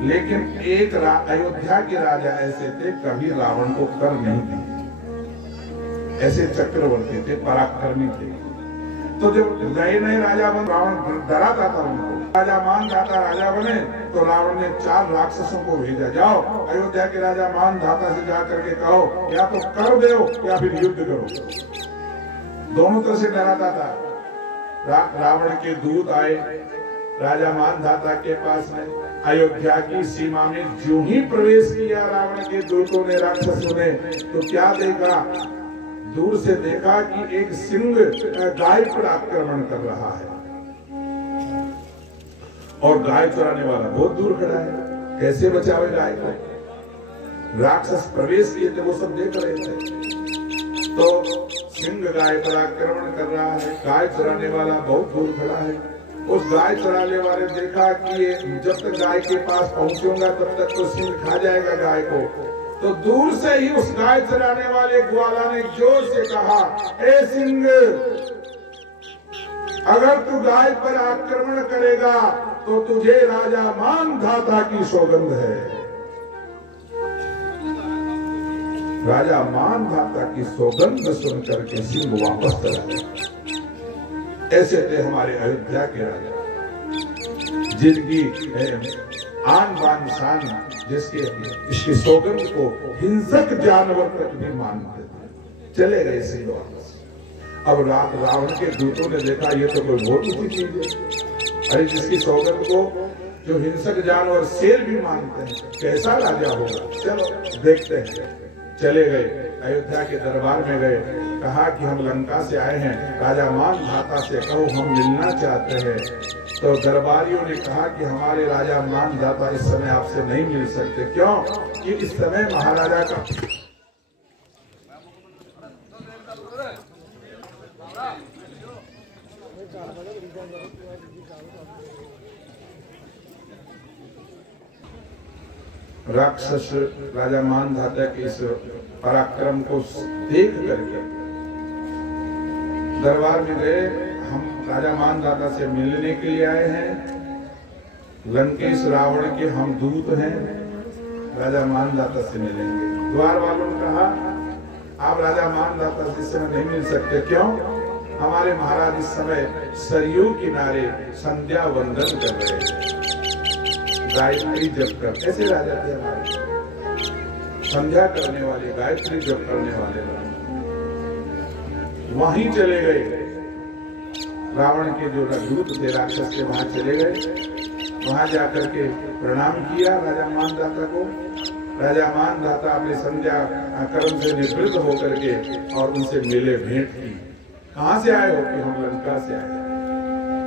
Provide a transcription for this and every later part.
लेकिन एक अयोध्या के राजा ऐसे थे, कभी रावण को कर नहीं दिए। ऐसे चक्रवर्ती थे, पराक्रमी थे। तो जब नए नए राजा बने, रावण डराता था उनको। राजा मानधाता राजा बने तो रावण ने 4 राक्षसों को भेजा, जाओ अयोध्या के राजा मानधाता से जाकर के कहो या तो कर दो या फिर युद्ध करो। दोनों तरह से डराता था। रावण के दूत आए राजा मानधाता के पास में, अयोध्या की सीमा में जो ही प्रवेश किया रावण के दूतों ने, राक्षसों ने, तो क्या देखा? दूर से देखा कि एक सिंह गाय पर आक्रमण कर रहा है और गाय चराने वाला बहुत दूर खड़ा है। कैसे बचावे गाय को? राक्षस प्रवेश किए थे, वो सब देख रहे थे। तो सिंह गाय पर आक्रमण कर रहा है, गाय चराने वाला बहुत दूर खड़ा है। उस गाय चराने वाले देखा कि जब तक गाय के पास पहुंचूंगा तब तक तो सिंह खा जाएगा गाय को। तो दूर से ही उस गाय चराने वाले ग्वाला ने जोर से कहा, ए सिंह, अगर तू गाय पर आक्रमण करेगा तो तुझे राजा मानधाता की सौगंध है। राजा मानधाता की सौगंध सुनकर के सिंह वापस चला गया। ऐसे थे हमारे अयोध्या के राजा, जिनकी आन बान शान, जिसके इसकी सौगंध को हिंसक जानवर तक भी मानते थे। चले गए सिंह वापस। अब रावण के दूतों ने देखा ये तो कोई बहुत ऊंची चीज है। अरे जिसकी सौगंध को जो हिंसक जानवर शेर भी मानते हैं, कैसा राजा होगा? चलो देखते हैं। चले गए, अयोध्या के दरबार में गए, कहा कि हम लंका से आए हैं, राजा मानधाता से कहो हम मिलना चाहते हैं। तो दरबारियों ने कहा कि हमारे राजा मानधाता इस समय आपसे नहीं मिल सकते। क्यों? कि इस समय महाराजा का राक्षस राजा मानधाता के इस पराक्रम को देख करके दरबार में गए, हम राजा मानधाता से मिलने के लिए आए हैं, लंकेश रावण के हम दूत हैं, राजा मानधाता से मिलेंगे। द्वार वालों ने कहा आप राजा मानधाता से इस समय नहीं मिल सकते। क्यों? हमारे महाराज इस समय सरयू किनारे संध्या वंदन कर रहे हैं, गायत्री जप कर। ऐसे राजा थे हमारे, संध्या करने वाले, गायत्री जप करने वाले। वहीं चले गए, रावण के जो दूत थे राक्षस के वहां चले गए। वहां जाकर के प्रणाम किया राजा मानधाता को। राजा मानधाता अपने संध्या कर्म से निवृत्त होकर के और उनसे मिले, भेंट की। कहां से आए हो? कि हम लंका से आए।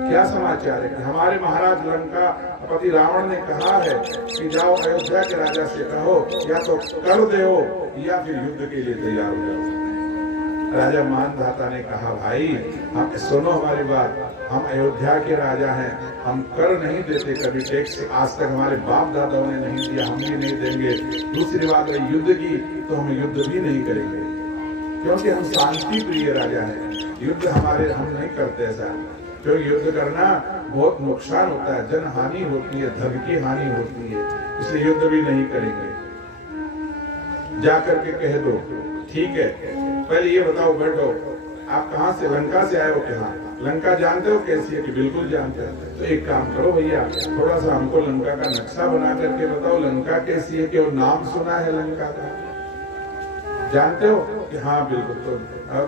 क्या समाचार है? कि हमारे महाराज लंका पति रावण ने कहा है कि जाओ अयोध्या के राजा से कहो या तो कर दो या फिर युद्ध के लिए तैयार हो जाओ। राजा मानधाता ने कहा भाई हम सुनो हमारी बात, हम अयोध्या के राजा हैं, हम कर नहीं देते कभी टैक्स, आज तक हमारे बाप दादाओं ने नहीं दिया, हम भी नहीं देंगे। दूसरी बात है युद्ध की, तो हम युद्ध भी नहीं करेंगे क्योंकि हम शांति प्रिय राजा हैं। युद्ध हमारे हम नहीं करते ऐसा, क्योंकि युद्ध करना बहुत नुकसान होता है, जन हानि होती है, धन की हानि होती है, इसलिए युद्ध भी नहीं करेंगे। जाकर के कह दो ठीक है, पहले ये बताओ बैठो आप कहाँ से, लंका से आए हो? कि हाँ। लंका जानते हो कैसी है? कि बिल्कुल जानते हैं। तो एक काम करो भैया, थोड़ा सा हमको लंका का नक्शा बना करके बताओ लंका कैसी है, कि वो नाम सुना है लंका का, जानते हो? कि हाँ बिल्कुल। तो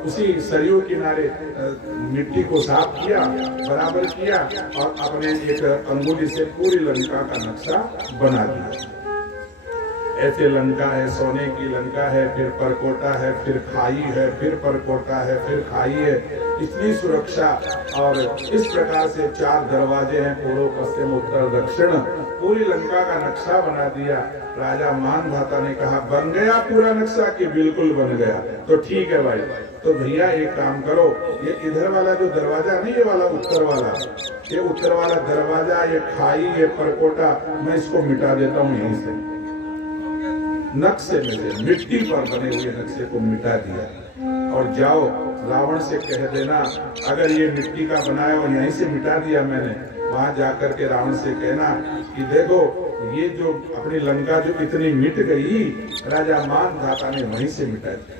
उसी सरयू किनारे मिट्टी को साफ किया, बराबर किया और अपने एक अंगुली से पूरी लंका का नक्शा बना दिया। ऐसे लंका है, सोने की लंका है, फिर परकोटा है, फिर खाई है, फिर परकोटा है, फिर खाई है, इतनी सुरक्षा। और इस प्रकार से 4 दरवाजे हैं, पूर्व पश्चिम उत्तर दक्षिण, पूरी लंका का नक्शा बना दिया। राजा मानधाता ने कहा बन गया पूरा नक्शा? कि बिल्कुल बन गया। तो ठीक है भाई, तो भैया एक काम करो, ये इधर वाला जो दरवाजा नहीं, ये वाला उत्तर वाला, ये उत्तर वाला दरवाजा, ये खाई, ये परकोटा, मैं इसको मिटा देता हूँ यहीं से। नक्शे में से मिट्टी पर बने हुए नक्शे को मिटा दिया और जाओ रावण से कह देना अगर ये मिट्टी का बनाया और यहीं से मिटा दिया मैंने, वहां जाकर के रावण से कहना कि देखो ये जो अपनी लंका जो इतनी मिट गई, राजा मानधाता ने वहीं से मिटा दिया।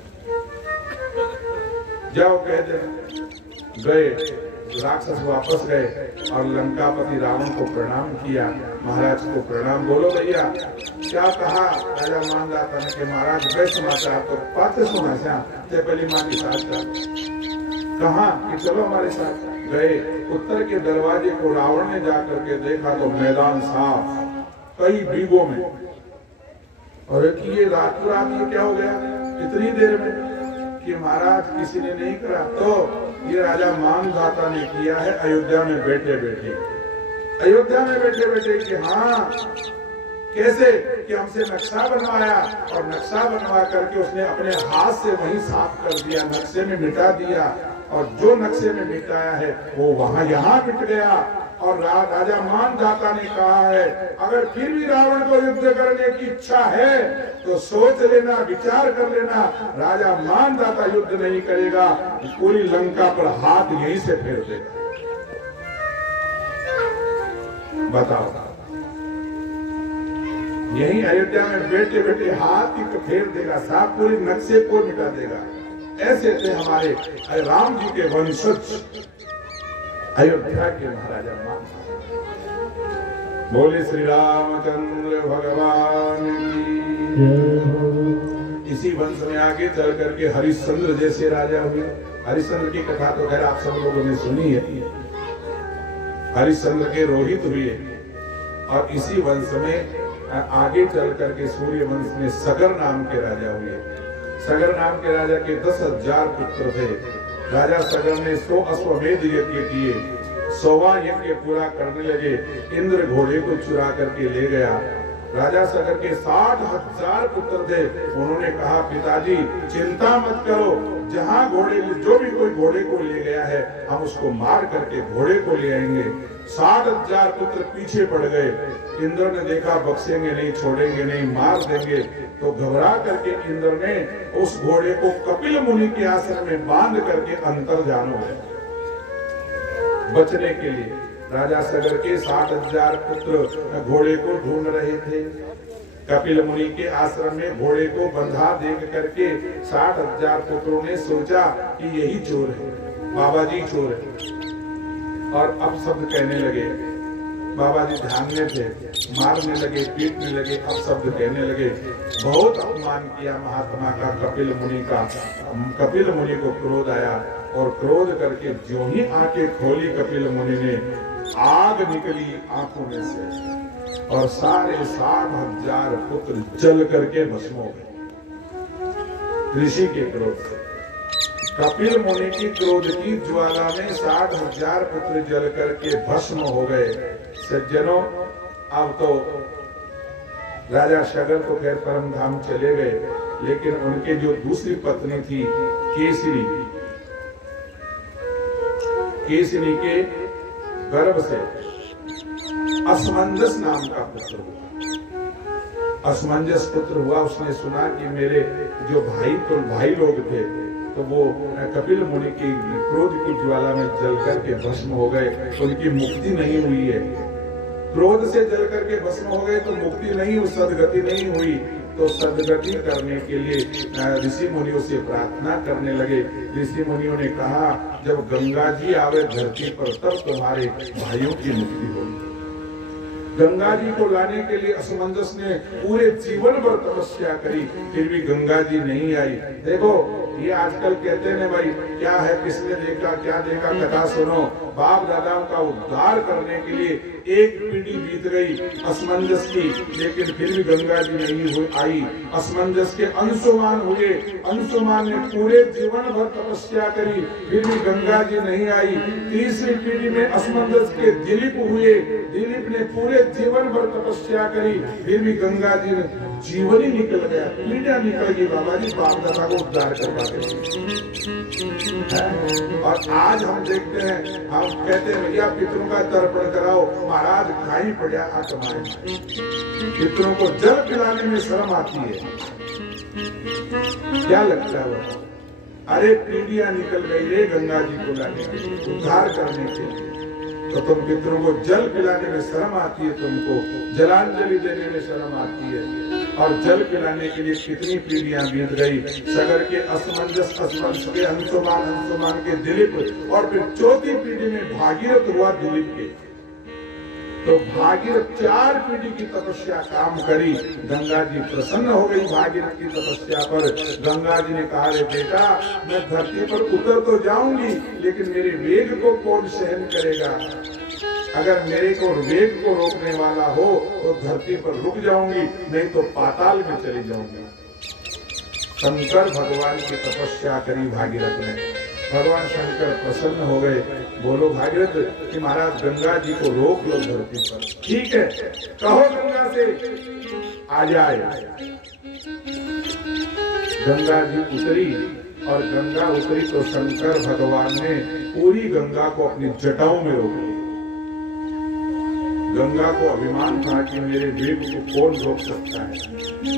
जाओ कह देना। गए, राक्षस वापस गए और लंकापति रावण को प्रणाम किया, महाराज को प्रणाम। बोलो भैया क्या कहा राजा मानधाता ने कि महाराज गए समाचार तो पाते सुना से पहली माँ के साथ कहा कि चलो हमारे साथ। गए, उत्तर के दरवाजे को रावण ने जाकर के देखा तो मैदान साफ, कई बीघों में। और ये रातों रात ये क्या हो गया इतनी देर में कि महाराज किसी ने नहीं करा, तो ये राजा मानधाता ने किया है अयोध्या में बैठे बैठे। अयोध्या में बैठे बैठे कि हाँ कैसे कि हमसे नक्शा बनवाया और नक्शा बनवा करके उसने अपने हाथ से वहीं साफ कर दिया, नक्शे में मिटा दिया। और जो नक्शे में मिटाया है वो वहां यहाँ मिट गया। और राजा मानधाता ने कहा है अगर फिर भी रावण को युद्ध करने की इच्छा है तो सोच लेना, विचार कर लेना, राजा मानधाता युद्ध नहीं करेगा, पूरी लंका पर हाथ यहीं से फेर देगा। बताओ, यही अयोध्या में बैठे बैठे हाथ ही फेर देगा, साफ पूरी नक्शे को मिटा देगा। ऐसे थे हमारे राम जी के वंशज अयोध्या के महाराजा मानधाता। बोले श्री रामचंद्र भगवान की। इसी वंश में आगे चल करके हरिश्चंद्र जैसे राजा हुए। हरिश्चंद्र की कथा तो खैर आप सब लोगों ने सुनी है। हरिश्चंद्र के रोहित हुए और इसी वंश में आगे चल करके सूर्य वंश में सगर नाम के राजा हुए। सगर नाम के राजा के 10,000 पुत्र थे। राजा सगर ने 100 अश्वमेध यज्ञ किए, 100वां यज्ञ पूरा करने लगे। इंद्र घोड़े को चुरा करके ले गया। राजा सगर के 60,000 पुत्र थे। उन्होंने कहा पिताजी चिंता मत करो, जहाँ घोड़े जो भी कोई घोड़े को ले गया है हम उसको मार करके घोड़े को ले आएंगे। 60,000 पुत्र पीछे पड़ गए। इंद्र ने देखा बख्शेंगे नहीं, छोड़ेंगे नहीं, मार देंगे, तो घबरा करके इंद्र ने उस घोड़े को कपिल मुनि के आश्रम में बांध करके अंतर्धान हो गया बचने के लिए। राजा सगर के 60,000 पुत्र घोड़े को ढूंढ रहे थे। कपिल मुनि के आश्रम में घोड़े को बंधा देख करके 60,000 पुत्रों ने सोचा कि यही चोर है, बाबा जी चोर है। और अब शब्द कहने लगे, बाबा जी ध्यान में थे, मारने लगे, पीटने लगे, अब शब्द कहने लगे। बहुत अपमान किया महात्मा का कपिल मुनि का। कपिल मुनि को क्रोध आया और क्रोध करके जो ही आंखें खोली कपिल मुनि ने, आग निकली आंखों में से और सारे 60,000 पुत्र जल करके भस्म हो गए ऋषि के क्रोध से। कपिल मुनि की क्रोध की ज्वाला में 60,000 पुत्र जल करके भस्म हो गए। सज्जनों, अब तो राजा सगर तो खैर परम धाम चले गए, लेकिन उनके जो दूसरी पत्नी थी केसरी, केसरी के गर्भ से असमंजस नाम का पुत्र हुआ। असमंजस पुत्र हुआ। उसने सुना कि मेरे जो भाई लोग थे तो वो कपिल मुनि की क्रोध की ज्वाला में जल करके भस्म हो गए, उनकी मुक्ति नहीं हुई है। क्रोध से जल करके भस्म हो गए तो मुक्ति नहीं हुई, सदगति नहीं हुई। तो सदगति करने के लिए ऋषि मुनियों से प्रार्थना करने लगे। ऋषि मुनियों ने कहा जब गंगा जी आवे धरती पर तब तुम्हारे भाइयों की मुक्ति होगी। गंगा जी को लाने के लिए असमंजस ने पूरे जीवन भर तपस्या करी, फिर भी गंगा जी नहीं आई। देखो ये आजकल कहते हैं भाई क्या है, किसने देखा क्या देखा, कथा सुनो। बाप दादाओं का उद्धार करने के लिए एक पीढ़ी बीत गई असमंजस की, लेकिन फिर भी गंगा जी नहीं आई। असमंजस के अंशुमान हुए, अंशुमान ने पूरे जीवन भर तपस्या करी, फिर भी गंगा जी नहीं आई। तीसरी पीढ़ी में असमंजस के दिलीप हुए, दिलीप ने पूरे जीवन भर तपस्या करी, फिर भी गंगा जी ने जीवन ही निकल गया, पीढ़ियां निकल गई। बाबा जी बाप दादा को उद्धार करवा देते। और आज हम देखते हैं, हम कहते हैं भैया पितरों का तर्पण कराओ, महाराज खाई पड़ा आत्माएं। पितरों को जल पिलाने में शर्म आती है, क्या लगता है वो? अरे पीढ़ियां निकल गई रे गंगा जी को लाने के लिए, उद्धार करने के लिए। तो तुम पितरों को जल पिलाने में शर्म आती है, तुमको जलांजलि देने में शर्म आती है। और जल पिलाने के लिए कितनी पीढ़ियां बीत गई। सगर के असमंजस असमंजस के अंशुमान के दिलीप, और फिर चौथी पीढ़ी में भागीरथ हुआ दिलीप के। तो भागीरथ 4 पीढ़ी की तपस्या काम करी। गंगा जी प्रसन्न हो गई भागीरथ की तपस्या पर। गंगा जी ने कहा, रे बेटा, मैं धरती पर उतर तो जाऊंगी, लेकिन मेरे वेग को कौन सहन करेगा? अगर मेरे को वेग को रोकने वाला हो तो धरती पर रुक जाऊंगी, नहीं तो पाताल में चली जाऊंगी। शंकर भगवान की तपस्या करी भागीरथ ने। भगवान शंकर प्रसन्न हो गए। बोलो भागीरथ कि महाराज गंगा जी को रोक लो धरती पर। ठीक है, कहो गंगा से आ जाए। गंगा जी उतरी, और गंगा उतरी तो शंकर भगवान ने पूरी गंगा को अपनी जटाओं में रोक लिया। गंगा को अभिमान था कि मेरे वेग को कौन रोक सकता है,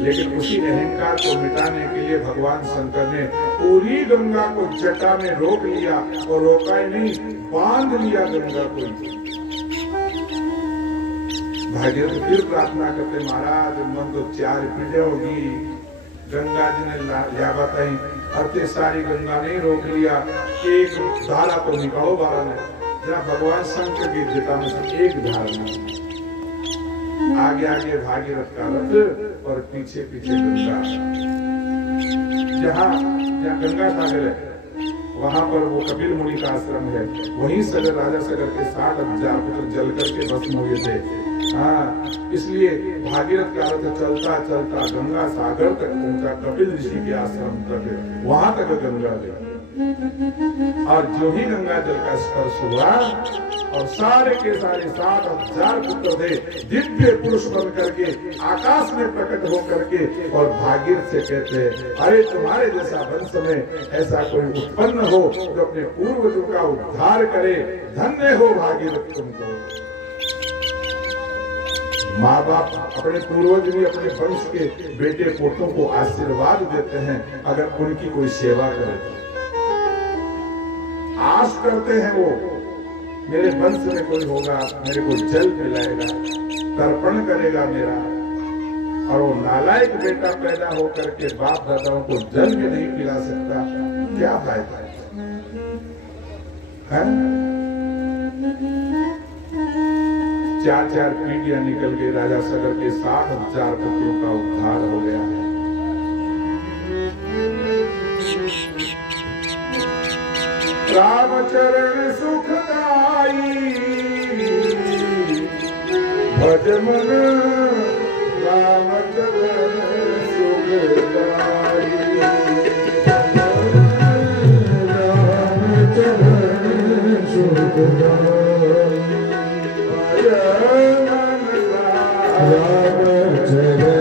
लेकिन उसी अहंकार को मिटाने के लिए भगवान शंकर ने पूरी गंगा को जटा में रोक लिया। और रोका ही नहीं, बांध लिया गंगा को। भागीरथ फिर प्रार्थना करते, महाराज मन तो 4 पीढ़ियां होगी। गंगा जी ने या बताई, अरे सारी गंगा नहीं रोक लिया, एक धारा तो निकालो बाहर ने। भगवान शंकर की जटा में से एक धारणा, आगे आगे भागीरथ का रथ और पीछे पीछे गंगा। जहाँ गंगा सागर है वहां पर वो कपिल मुनि का आश्रम है। वहीं सगर राजा सगर के 60,000 पुत्र जल करके भस्म हुए थे। हाँ, इसलिए भागीरथ का रथ चलता चलता गंगा सागर तक पहुंचा, कपिल ऋषि के आश्रम तक। वहां तक गंगा गई, और जो ही गंगा जल का स्पर्श हुआ, और सारे के सारे 60,000 पुत्र थे दिव्य पुरुष बन करके आकाश में प्रकट हो करके, और भागीरथ से कहते, अरे तुम्हारे जैसा वंश में ऐसा कोई उत्पन्न हो जो अपने पूर्वजों का उद्धार करे, धन्य हो भागीरथ तुमको। माँ बाप अपने पूर्वज भी अपने वंश के बेटे पोतों को आशीर्वाद देते हैं अगर उनकी कोई सेवा करे। आस करते हैं वो, मेरे वंश में कोई होगा, मेरे को जल पिलाएगा, तर्पण करेगा मेरा। और वो नालायक बेटा पैदा हो करके बाप दादाओं को जल भी नहीं पिला सकता, क्या फायदा है? 4 पीढ़ियां निकल गई, राजा सगर के 60,000 पुत्रों का उद्धार हो गया। रामचरण सुखदाई भज मन, रामचरण सुखदाई, रामचरण सुखदाई, भज मन रामचरण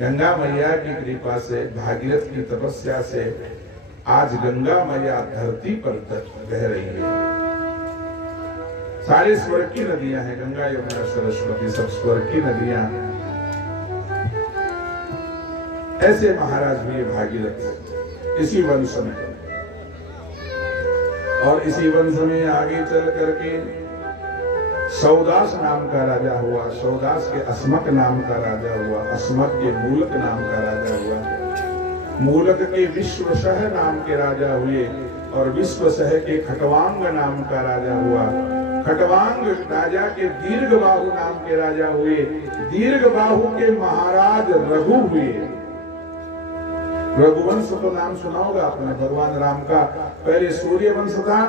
गंगा मैया की कृपा से, भागीरथ की तपस्या से आज गंगा मैया धरती पर बह रही है। सारे स्वर्ग की नदियां हैं, गंगा यमुना सरस्वती सब स्वर्ग की नदियां। ऐसे महाराज हुए भागीरथ इसी वंश में, और इसी वंश में आगे चल करके सौदास नाम का राजा हुआ, सौदास के अस्मक नाम का राजा हुआ, अस्मक के मूलक नाम का राजा हुआ, मूलक के विश्वसह नाम के राजा हुए, और विश्वसह के खटवांग नाम का राजा हुआ, खटवांग राजा के दीर्घबाहु नाम के राजा हुए, दीर्घबाहु के महाराज रघु हुए। रघुवंश तो नाम सुना होगा आपने, भगवान राम का पहले सूर्यवंश था,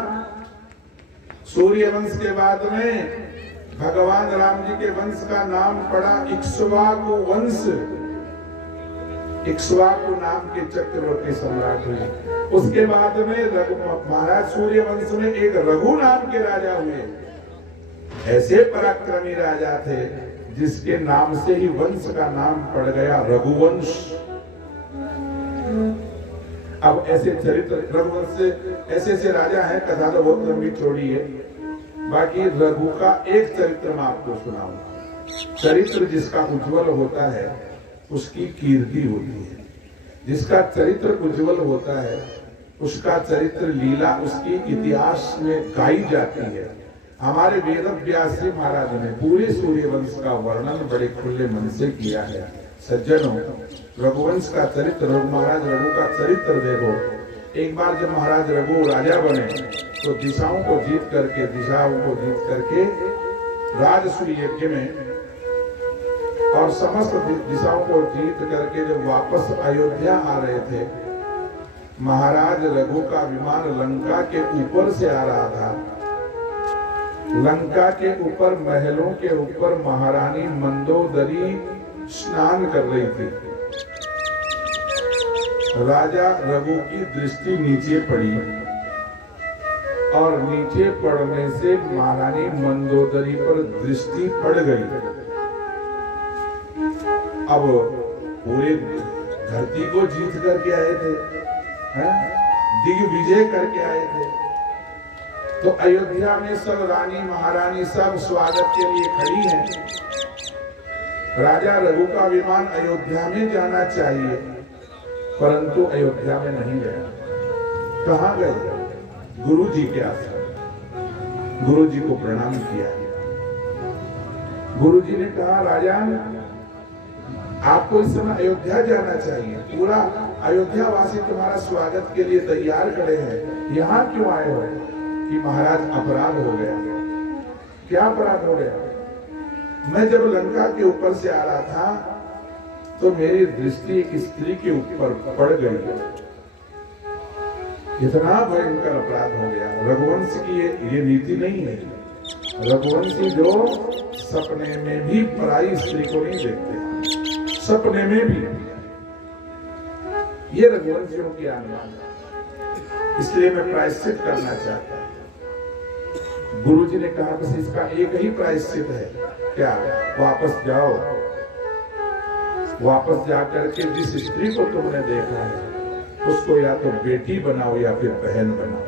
सूर्यवंश के बाद में भगवान राम जी के वंश का नाम पड़ा इक्ष्वाकु वंश। इक्ष्वाकु नाम के चक्रवर्ती सम्राट हुए। उसके बाद में महाराज सूर्य वंश में एक रघु नाम के राजा हुए। ऐसे पराक्रमी राजा थे जिसके नाम से ही वंश का नाम पड़ गया रघुवंश। अब ऐसे चरित्र रघुवंश से ऐसे राजा हैं, कथा तो बहुत लंबी चौड़ी है, बाकी रघु का एक चरित्र मैं आपको सुनाऊंगा। चरित्र जिसका उज्जवल होता है उसकी कीर्ति होती है, जिसका चरित्र उज्जवल होता है उसका चरित्र लीला उसकी इतिहास में गाई जाती है। हमारे वेद व्यास जी महाराज ने पूरे सूर्यवंश का वर्णन बड़े खुले मन से किया है। सज्जनों, रघुवंश का चरित्र, महाराज रघु का चरित्र देखो। एक बार जब महाराज रघु राजा बने तो दिशाओं को जीत करके राजसूय यज्ञ में और समस्त दिशाओं को जीत करके जब वापस अयोध्या आ रहे थे, महाराज रघु का विमान लंका के ऊपर से आ रहा था। लंका के ऊपर, महलों के ऊपर महारानी मंदोदरी स्नान कर रही थी। राजा रघु की दृष्टि नीचे पड़ी और नीचे पड़ने से महारानी मंदोदरी पर दृष्टि पड़ गई। अब पूरे धरती को जीत करके आए थे, दिग्विजय करके आए थे, तो अयोध्या में सब रानी महारानी सब स्वागत के लिए खड़ी हैं। राजा रघु का विमान अयोध्या में जाना चाहिए, परंतु अयोध्या में नहीं गया। कहाँ गए? गुरु जी के आश्रम। गुरु जी को प्रणाम किया। गुरु जी ने कहा, राजा आपको इस समय अयोध्या जाना चाहिए, पूरा अयोध्या वासी तुम्हारा स्वागत के लिए तैयार खड़े हैं, यहाँ क्यों आए हो? कि महाराज अपराध हो गया। क्या अपराध हो गया? मैं जब लंका के ऊपर से आ रहा था तो मेरी दृष्टि एक स्त्री के ऊपर पड़ गई। इतना भयंकर अपराध हो गया। रघुवंश की ये नीति नहीं है। रघुवंशी जो सपने में भी पराई स्त्री को नहीं देखते, सपने में भी। ये रघुवंशियों की आत्मा, इसलिए मैं प्रायश्चित करना चाहता हूं। गुरु जी ने कहा, बस इसका एक ही प्रायश्चित है। क्या? वापस जाओ, वापस जाकर के जिस स्त्री को तुमने देखा है उसको या तो बेटी बनाओ या फिर बहन बनाओ।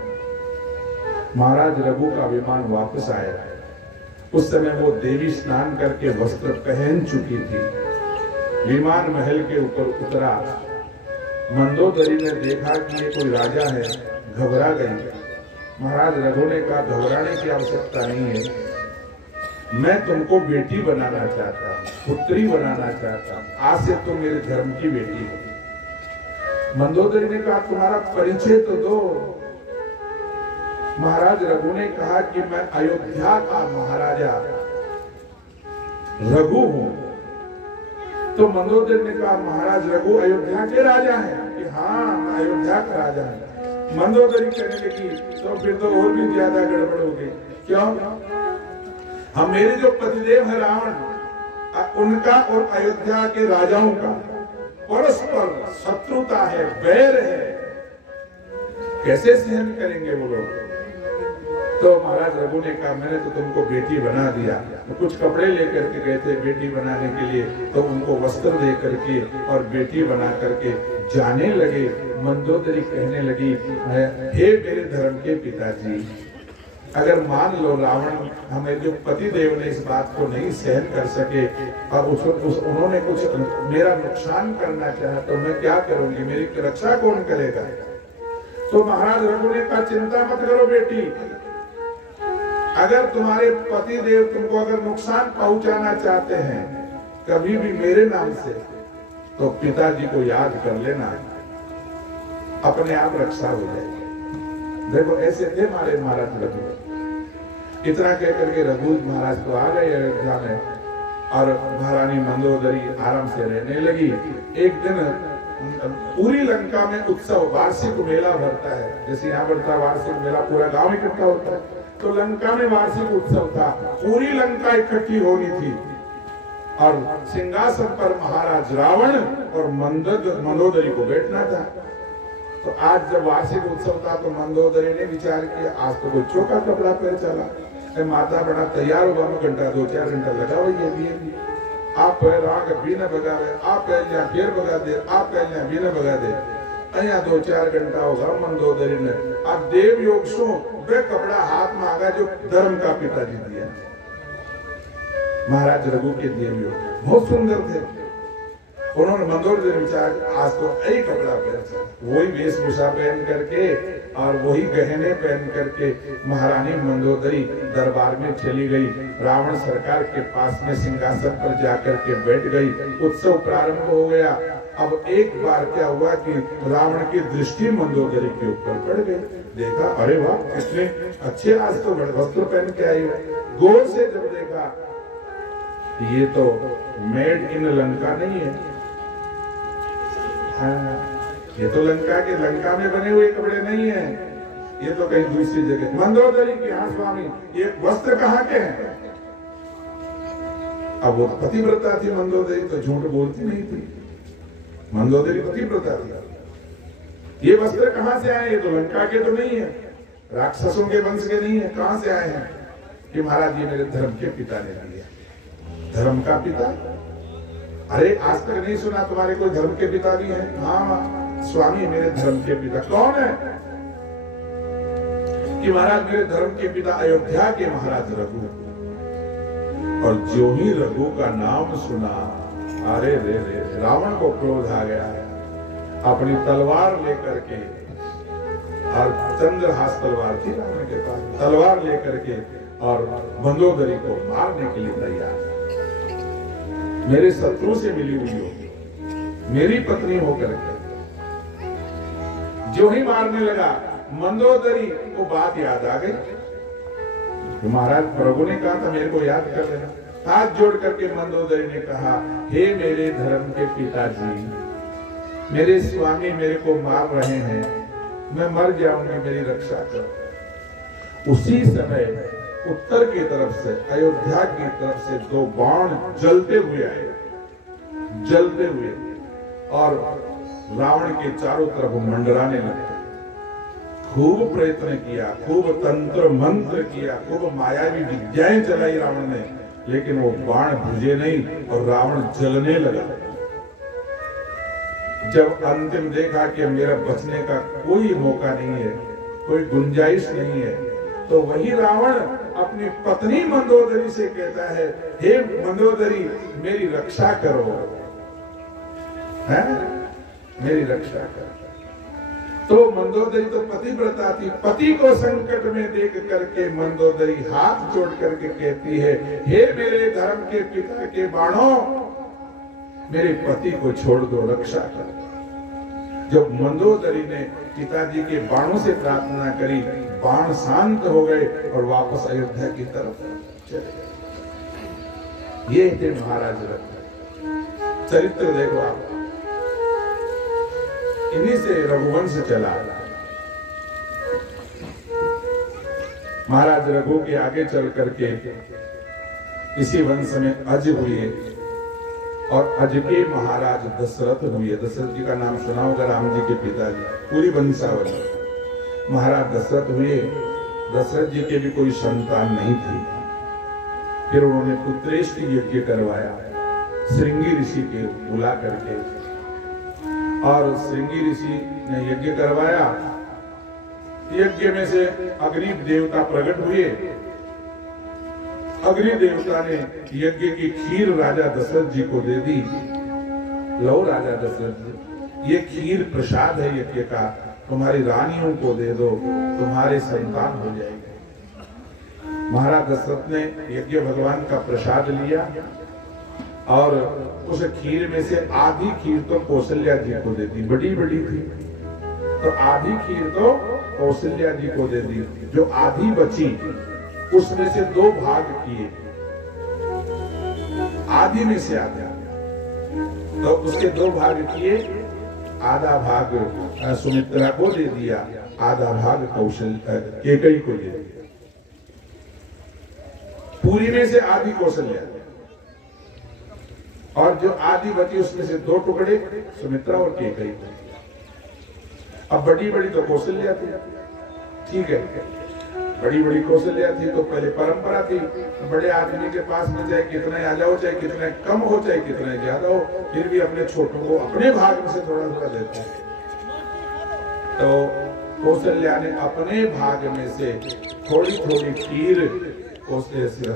महाराज रघु का विमान वापस आया। उस समय वो देवी स्नान करके वस्त्र पहन चुकी थी। विमान महल के ऊपर उतरा। मंदोदरी ने देखा कि ये कोई राजा है, घबरा गई। महाराज रघु ने कहा, घबराने की आवश्यकता नहीं है, मैं तुमको बेटी बनाना चाहता हूँ, पुत्री बनाना चाहता हूँ, आज से तुम मेरे धर्म की बेटी हो। मंदोदरी ने कहा, तुम्हारा परिचय तो दो। महाराज रघु ने कहा कि मैं अयोध्या का महाराजा रघु हूँ। तो मंदोदरी ने कहा महाराज रघु अयोध्या के राजा हैं कि हाँ अयोध्या का राजा है। मंदोदरी कहने लगी तो फिर तो और भी ज्यादा गड़बड़ हो गई। क्यों? हम मेरे जो पतिदेव है रावण, उनका और अयोध्या के राजाओं का परस्पर शत्रुता है, बैर है, कैसे सहन करेंगे वो लोग? तो महाराज रघु ने कहा मैंने तो तुमको बेटी बना दिया। तो कुछ कपड़े लेकर के गए थे बेटी बनाने के लिए, तो उनको वस्त्र दे करके और बेटी बना करके जाने लगे। मंदोदरी कहने लगी हे मेरे धर्म के पिताजी, अगर मान लो रावण हमें जो पति देव ने इस बात को नहीं सहन कर सके और उन्होंने कुछ मेरा नुकसान करना चाहा तो मैं क्या करूंगी, मेरी रक्षा कौन करेगा? तो महाराज रघु ने कहा चिंता मत करो बेटी, अगर तुम्हारे पति देव तुमको अगर नुकसान पहुंचाना चाहते हैं कभी भी मेरे नाम से, तो पिताजी को याद कर लेना, अपने आप रक्षा हो जाएगी। देखो ऐसे थे हमारे महाराज रघु। इतना कह करके रघु महाराज तो आ गए अयोध्या में और महारानी मंदोदरी आराम से रहने लगी। एक दिन पूरी लंका में उत्सव, वार्षिक मेला भरता है, जैसे यहाँ भरता वार्षिक मेला, पूरा गांव इकट्ठा होता है, तो लंका में वार्षिक उत्सव था। पूरी लंका इकट्ठी होनी थी और सिंहासन पर महाराज रावण और मंदोदरी को बैठना था। तो आज जब वार्षिक उत्सव था तो मंदोदरी ने विचार किया आज तो कोई चौका कपड़ा पहन चला, माता बड़ा तैयार होगा, घंटा 2-4 घंटा लगा हुआ ये भी आप राग भी न बगावे, आप पहले फिर बगा दे, आप पहले भी न बगा दे, अया 2-4 घंटा होगा। मंदोदरी ने अब देव योग सो वे कपड़ा हाथ में आगा जो धर्म का पिताजी दिया, महाराज रघु के देव योग बहुत सुंदर थे। उन्होंने मंदोदरी विचार आज तो यही कपड़ा पहन, वही वेशभूषा पहन करके और वही गहने पहन करके महारानी मंदोदरी दरबार में चली गई। रावण सरकार के पास में सिंहासन पर जाकर के बैठ गई। उत्सव प्रारंभ हो गया। अब एक बार क्या हुआ कि रावण की दृष्टि मंदोदरी के ऊपर पड़ गई। देखा अरे वाह कितने अच्छे आज तो वस्त्र पहन के आई हो। गौर से जब देखा ये तो मेड इन लंका नहीं है, हाँ, ये तो लंका में बने हुए कपड़े नहीं है, ये तो कहीं दूसरी जगह। मंदोदरी की हाँ स्वामी ये वस्त्र कहाँ के हैं? अब वो पतिव्रता थी मंदोदरी, तो झूठ बोलती नहीं थी। मंदोदरी पतिव्रता थी। ये वस्त्र कहाँ से आए? ये तो लंका के तो नहीं है, राक्षसों के वंश के नहीं है, कहाँ से आए हैं? कि महाराज ये मेरे धर्म के पिता ने दिया। धर्म का पिता? अरे आज तक नहीं सुना तुम्हारे कोई धर्म के पिता भी हैं? हाँ स्वामी मेरे धर्म के पिता। कौन है? कि महाराज मेरे धर्म के पिता अयोध्या के महाराज रघु। और जो ही रघु का नाम सुना अरे रे रे रावण को क्रोध आ गया। अपनी तलवार लेकर के, और चंद्रहास तलवार थी रावण के पास, तलवार लेकर के और मंदोदरी को मारने के लिए तैयार। मेरे शत्रु से मिली हुई हो, मेरी पत्नी होकर के। जो ही मारने लगा मंदोदरी को बात याद आ गई। तो महाराज प्रभु ने कहा था मेरे को याद कर लेना। हाथ जोड़ करके मंदोदरी ने कहा हे मेरे धर्म के पिताजी, मेरे स्वामी मेरे को मार रहे हैं, मैं मर जाऊंगी, मेरी रक्षा करो। उसी समय उत्तर की तरफ से, अयोध्या की तरफ से 2 बाण जलते हुए आए, जलते हुए, और रावण के चारों तरफ मंडराने लगे। खूब प्रयत्न किया, खूब तंत्र मंत्र किया, खूब मायावी विद्याएं चलाई रावण ने, लेकिन वो बाण बुझे नहीं और रावण जलने लगा। जब अंतिम देखा कि मेरा बचने का कोई मौका नहीं है, कोई गुंजाइश नहीं है, तो वही रावण अपनी पत्नी मंदोदरी से कहता है हे मंदोदरी मेरी रक्षा करो, है? मेरी रक्षा करो। तो मंदोदरी तो पतिव्रता थी, पति को संकट में देख करके मंदोदरी हाथ जोड़ करके कहती है हे मेरे धर्म के पिता के बाणों, मेरे पति को छोड़ दो, रक्षा करो। जब मंदोदरी ने पिताजी के बाणों से प्रार्थना करी, बाण शांत हो गए और वापस अयोध्या की तरफ चले गए। ये थे महाराज रघु। चरित्र देखो आप, इन्हीं से रघुवंश चला। महाराज रघु के आगे चल करके इसी वंश में अज हुए और अज के महाराज दशरथ हुए। दशरथ जी का नाम सुना होगा, राम जी के पिताजी, पूरी वंशावली। महाराज दशरथ हुए। दशरथ जी के भी कोई संतान नहीं थी। फिर उन्होंने पुत्रेष्ट यज्ञ करवाया श्रृंगी ऋषि के बुला करके, और श्रृंगी ऋषि ने यज्ञ करवाया। यज्ञ में से अग्नि देवता प्रकट हुए। अग्नि देवता ने यज्ञ की खीर राजा दशरथ जी को दे दी। लो राजा दशरथ जी, ये खीर प्रसाद है यज्ञ का, तुम्हारी रानियों को दे दो, तुम्हारे संतान हो जाएंगे। महाराज दशरथ ने यज्ञ भगवान का प्रसाद लिया और उस खीर में से आधी खीर तो कौशल्या जी को दे दी, बड़ी बड़ी थी, तो आधी खीर तो कौशल्या जी को दे दी। जो आधी बची उसमें से 2 भाग किए, आधी में से आधा, तो उसके 2 भाग किए। आधा भाग सुमित्रा को दे दिया, आधा भाग कैकेयी को दे दिया। पूरी में से आधी कौशल्या, और जो आधी बची उसमें से 2 टुकड़े सुमित्रा और कैकेयी को। अब बड़ी बड़ी तो कौशल्या थी, ठीक है, बड़ी बड़ी कौशल्या थी। तो पहले परंपरा थी, बड़े आदमी के पास में चाहे कितने आ जाओ, चाहे कितने कम हो, चाहे कितने ज्यादा हो, फिर भी अपने छोटों को अपने भाग में से थोड़ा थोड़ा देते हैं। तो कौशल्या ने अपने भाग में से थोड़ी थोड़ी खीर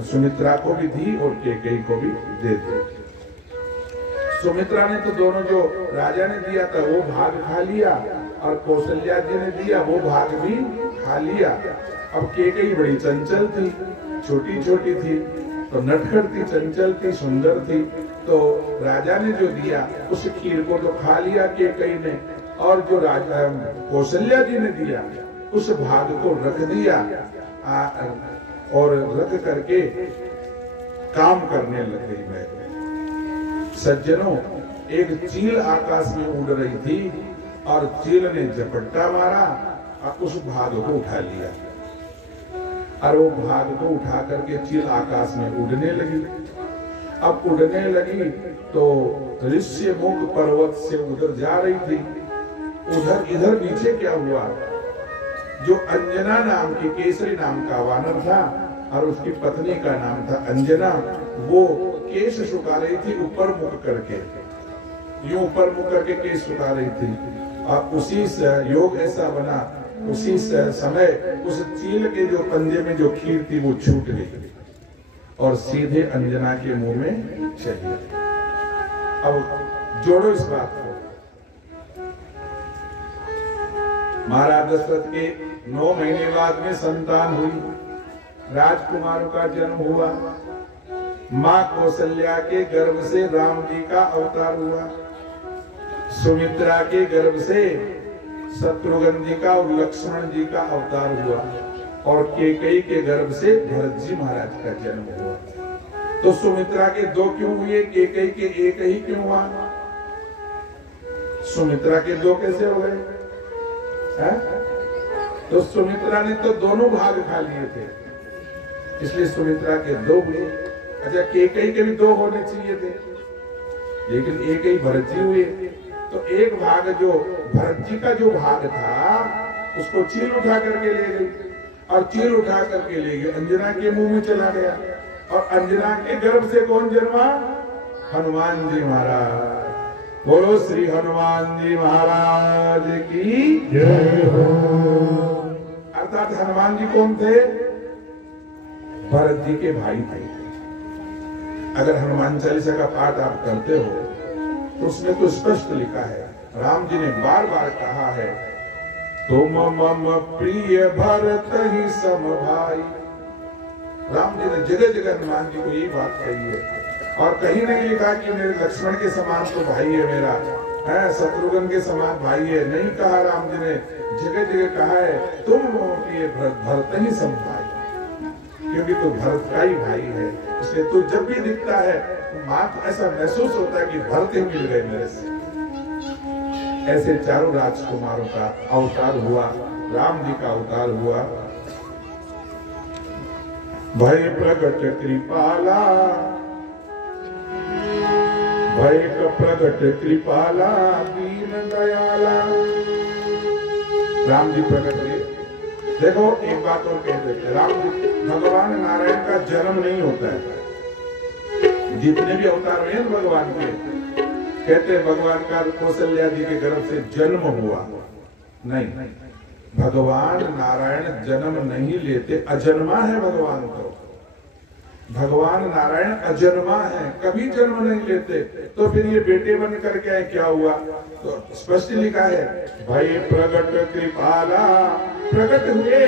सुमित्रा को भी दी और कैकेयी को भी दे दी। सुमित्रा ने तो दोनों जो राजा ने दिया था वो भाग खा लिया, और कौशल्या जी ने दिया वो भाग भी खा लिया। अब कैकेयी बड़ी चंचल थी, छोटी छोटी थी, तो नटखट थी, चंचल थी, सुंदर थी, तो राजा ने जो दिया उस खीर को तो खा लिया कैकेयी ने, और जो राजा कौशल्या जी ने दिया उस भाग को रख दिया, और रख करके काम करने लग गई। मैं सज्जनों, एक चील आकाश में उड़ रही थी और चील ने झपट्टा मारा और उस भाग को उठा लिया, और वो भाग को उठा करके चील आकाश में उड़ने लगी। अब उड़ने लगी तो ऋष्यमुख पर्वत से उधर जा रही थी। उधर इधर नीचे क्या हुआ, जो अंजना नाम की, केसरी नाम का वानर था और उसकी पत्नी का नाम था अंजना, वो केश सुखा रही थी ऊपर मुख करके, यूं ऊपर मुख करके केश सुखा रही थी। और उसी से योग ऐसा बना, उसी समय उस चील के जो पंजे में जो खीर थी वो छूट गई और सीधे अंजना के मुंह में चली गई। अब जोड़ो इस बात को, महाराज दशरथ के 9 महीने बाद में संतान हुई, राजकुमारों का जन्म हुआ। मां कौशल्या के गर्भ से राम जी का अवतार हुआ, सुमित्रा के गर्भ से शत्रुघ्न जी का और लक्ष्मण जी का अवतार हुआ, और कैकेयी के गर्भ से भरत जी महाराज का जन्म हुआ। तो सुमित्रा के 2 क्यों हुए, कैकेयी के 1 ही क्यों हुआ? सुमित्रा के 2 कैसे हो गए? तो सुमित्रा ने तो दोनों भाग खा लिए थे, इसलिए सुमित्रा के 2 हुए। अच्छा, कैकेयी के भी 2 होने चाहिए थे, लेकिन 1 ही भरत जी हुए। तो 1 भाग जो भरत जी का जो भाग था उसको चील उठा करके ले गई, और चील उठा करके ले गई अंजना के मुंह में चला गया। और अंजना के गर्भ से कौन जन्मा? हनुमान जी महाराज। बोलो श्री हनुमान जी महाराज की जय हो। अर्थात हनुमान जी कौन थे? भरत जी के भाई थे। अगर हनुमान चालीसा का पाठ आप करते हो तो उसमें तो स्पष्ट लिखा है, राम जी ने बार बार कहा है, तुम मम प्रिय भरत ही सम भाई। राम जी ने जगह जगह हनुमान जी को यही बात कही है, और कहीं नहीं लिखा कि मेरे लक्ष्मण के समान तो भाई है मेरा, है शत्रुघ्न के समान भाई है, नहीं कहा। राम जी ने जगह जगह कहा है तुम प्रिय भरत ही सम भाई, क्योंकि तू भरत का ही भाई है। इसलिए तू जब भी दिखता है बात ऐसा महसूस होता है कि भरते मिल गए मेरे से। ऐसे चारों राजकुमारों का अवतार हुआ, राम जी का अवतार हुआ। भय प्रगट कृपाला, भय प्रगट कृपाला, दीन दयाला। राम जी प्रकट हुए। देखो एक बात और कह देते, राम जी भगवान नारायण का जन्म नहीं होता है। जितने भी अवतार हुए हैं भगवान के, कहते हैं भगवान का कौशल्या जी के गर्भ से जन्म हुआ, नहीं, भगवान नारायण जन्म नहीं लेते, अजन्मा है भगवान तो। भगवान नारायण अजन्मा है, कभी जन्म नहीं लेते। तो फिर ये बेटे बन करके आए, क्या हुआ? तो स्पष्ट लिखा है, भय प्रगट कृपाला, प्रकट हुए,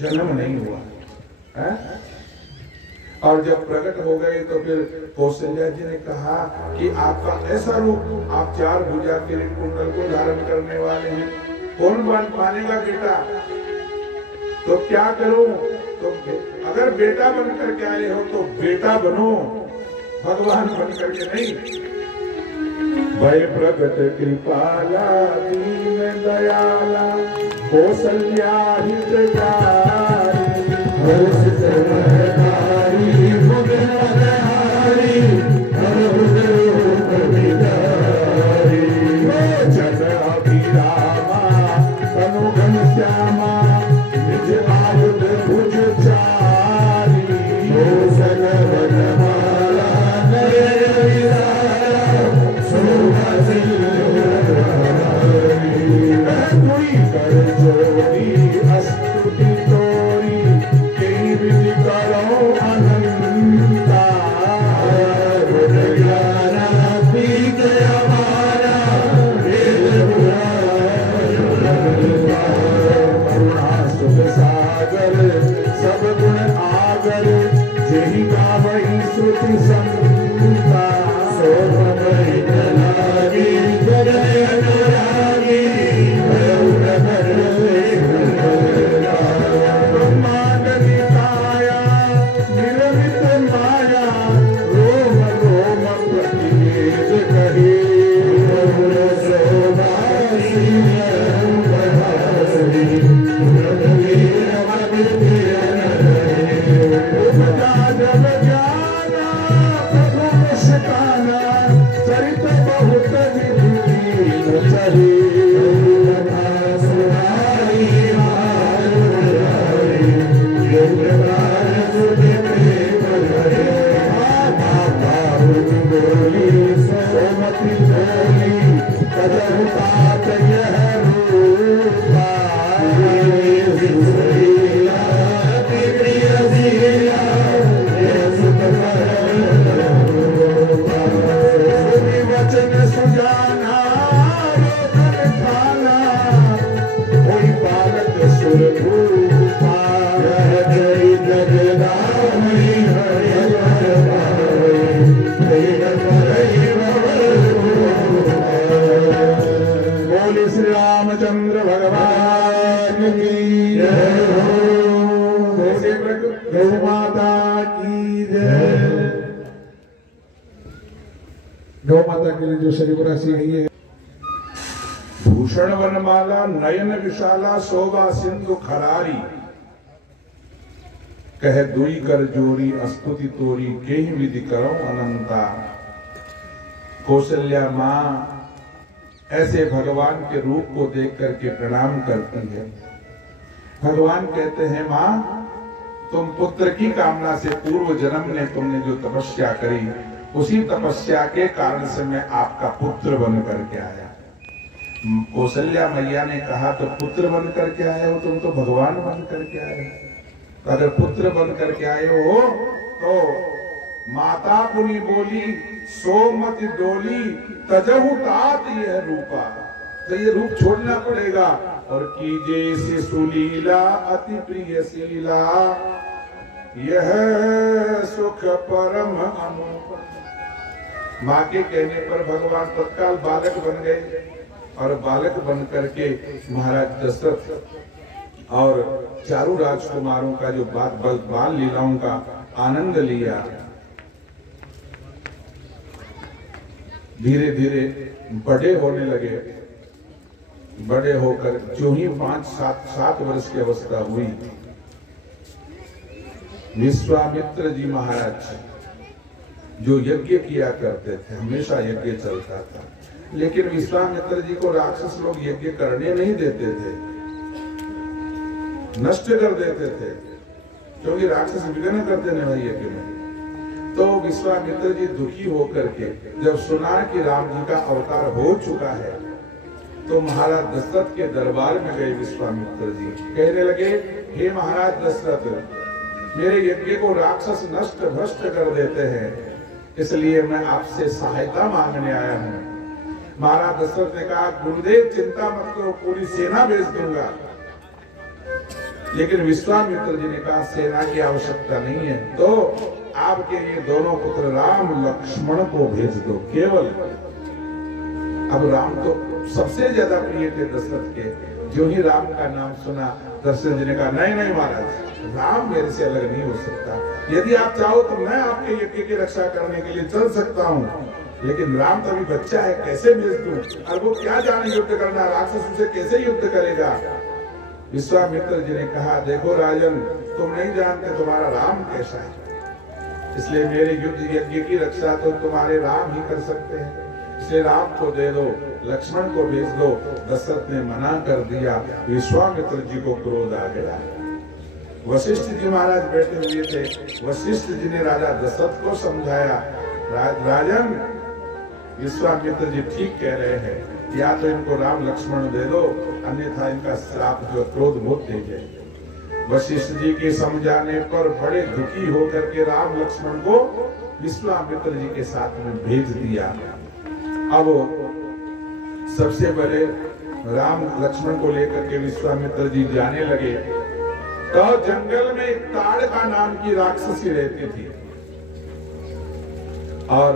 जन्म नहीं हुआ है? और जब प्रकट हो गए तो फिर कौशल्या जी ने कहा कि आपका ऐसा रूप, आप 4 भुजा के कुंडल को धारण करने वाले हैं, कौन मानेगा बेटा? तो क्या करूं? तो अगर बेटा बन करके आए हो तो बेटा बनो, भगवान बन करके नहीं। भय प्रगट कृपाला, दीन दयाला, कौशल्या हितकारी, हर्ष समहकारी, मुगनहारी, हरहृदयों विदारी। जगदभिरामा, तनु घनश्यामा, निज आयुध भुज चारी, सन वनमाला, नयन विराला, शोभा कोई कर जोड़ी, अस्तुति तोरी, कई विधि करो अनंता, गुण ज्ञाना पीत हमारा, करुणा सुख सागर, सब गुण आगर, जही गावहि श्रुति संता, शोभमय लागे, जय अनुरागी, ब्रह्मांड निकाया, निर्मित माया, रोम रोम प्रतिवेद कहे, चरित बहुत रामचंद्र भगवान की जय हो, गौ माता की जय। गौ माता के लिए जो शरीफराशि गई है, भूषण वनमाला, नयन विशाला, शोभा सिंधु खरारी, कह दुई कर जोरी, अस्तुति तोरी, केहि विधि करो अनंता। कौशल्या माँ ऐसे भगवान के रूप को देख करके प्रणाम करती है। भगवान कहते हैं, माँ तुम पुत्र की कामना से पूर्व जन्म ने तुमने जो तपस्या करी, उसी तपस्या के कारण से मैं आपका पुत्र बन करके आया। कौशल्या मैया ने कहा, तो पुत्र बन करके आए हो, तुम तो भगवान बन करके आए हो। अगर पुत्र बन करके आए हो तो माता पुनी बोली, सोमत डोली, तजहु तात यह रूपा, तो ये रूप छोड़ना पड़ेगा। और कीजे से सुलीला, अति प्रिय शीला, यह सुख परम अनुपम। माँ के कहने पर भगवान तत्काल बालक बन गए और बालक बन करके महाराज दशरथ और चारों राजकुमारों का जो बाल लीलाओं का आनंद लिया। धीरे धीरे बड़े होने लगे। बड़े होकर जो ही 5-7 वर्ष की अवस्था हुई, विश्वामित्र जी महाराज जो यज्ञ किया करते थे, हमेशा यज्ञ चलता था, लेकिन विश्वामित्र जी को राक्षस लोग यज्ञ करने नहीं देते थे, नष्ट कर देते थे, क्योंकि राक्षस विघ्न करते हैं भाई यज्ञ में। तो विश्वामित्र जी दुखी होकर के जब सुना कि राम जी का अवतार हो चुका है, तो महाराज दशरथ के दरबार में गए विश्वामित्र जी। कहने लगे, हे महाराज दशरथ, मेरे यज्ञ को राक्षस नष्ट भ्रष्ट कर देते हैं, इसलिए मैं आपसे सहायता मांगने आया हूँ। महाराज दशरथ ने कहा, गुरुदेव चिंता मत करो, पूरी सेना भेज दूंगा। लेकिन विश्वामित्र जी ने कहा, सेना की आवश्यकता नहीं है, तो आपके ये दोनों पुत्र राम लक्ष्मण को भेज दो केवल। अब राम तो सबसे ज्यादा प्रिय थे दशरथ के। जो ही राम का नाम सुना, दशरथ जी ने कहा, नहीं नहीं महाराज, राम मेरे से अलग नहीं हो सकता। यदि आप चाहो तो मैं आपके यज्ञ की रक्षा करने के लिए चल सकता हूँ, लेकिन राम तो अभी बच्चा है, कैसे भेज दूं? और वो क्या जाने युद्ध करना, राक्षस उसे कैसे युद्ध करेगा? विश्वामित्र जी ने कहा, देखो राजन, तुम नहीं जानते तुम्हारा राम कैसा है, इसलिए मेरे युद्ध यज्ञ की रक्षा तो तुम्हारे राम ही कर सकते हैं, इसलिए राम को दे दो, लक्ष्मण को भेज दो। दशरथ ने मना कर दिया। विश्वामित्र जी को क्रोध आ गया। वशिष्ठ जी महाराज बैठे हुए थे। वशिष्ठ जी ने राजा दशरथ को समझाया, राजन, विश्वामित्र जी ठीक कह रहे हैं, या तो इनको राम लक्ष्मण दे दो, अन्यथा इनका श्राप जो क्रोध बहुत तेज है। वशिष्ठ जी के समझाने पर बड़े दुखी होकर के राम लक्ष्मण को विश्वामित्र जी के साथ में भेज दिया। अब सबसे पहले राम लक्ष्मण को लेकर के विश्वामित्र जी जाने लगे, तो जंगल में एक ताड़का नाम की राक्षसी रहती थी, और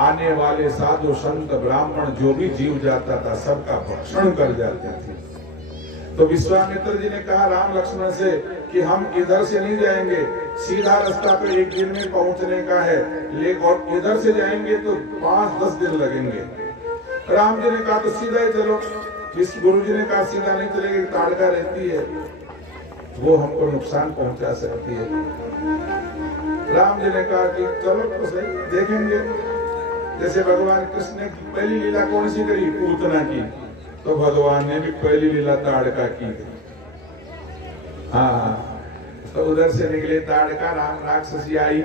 आने वाले साधु संत ब्राह्मण जो भी जीव जाता था सबका भक्षण कर जाती थी। तो विश्वामित्र जी ने कहा राम लक्ष्मण से कि हम इधर से नहीं जाएंगे, सीधा रास्ता पे एक दिन में पहुंचने का है, लेकिन और इधर से जाएंगे तो 5-10 दिन लगेंगे। राम जी ने कहा तो सीधा ही चलो। इस गुरु जी ने कहा सीधा नहीं चलेगी, ताड़का रहती है, वो हमको नुकसान पहुंचा सकती है। राम जी ने कहा कि चलो तो सही, देखेंगे। जैसे भगवान कृष्ण ने पहली लीला कौन सी करी? पूतना की। तो भगवान ने भी पहली लीला ताड़का की। हाँ, तो उधर से निकले ताड़का, राम राक्षसी आई।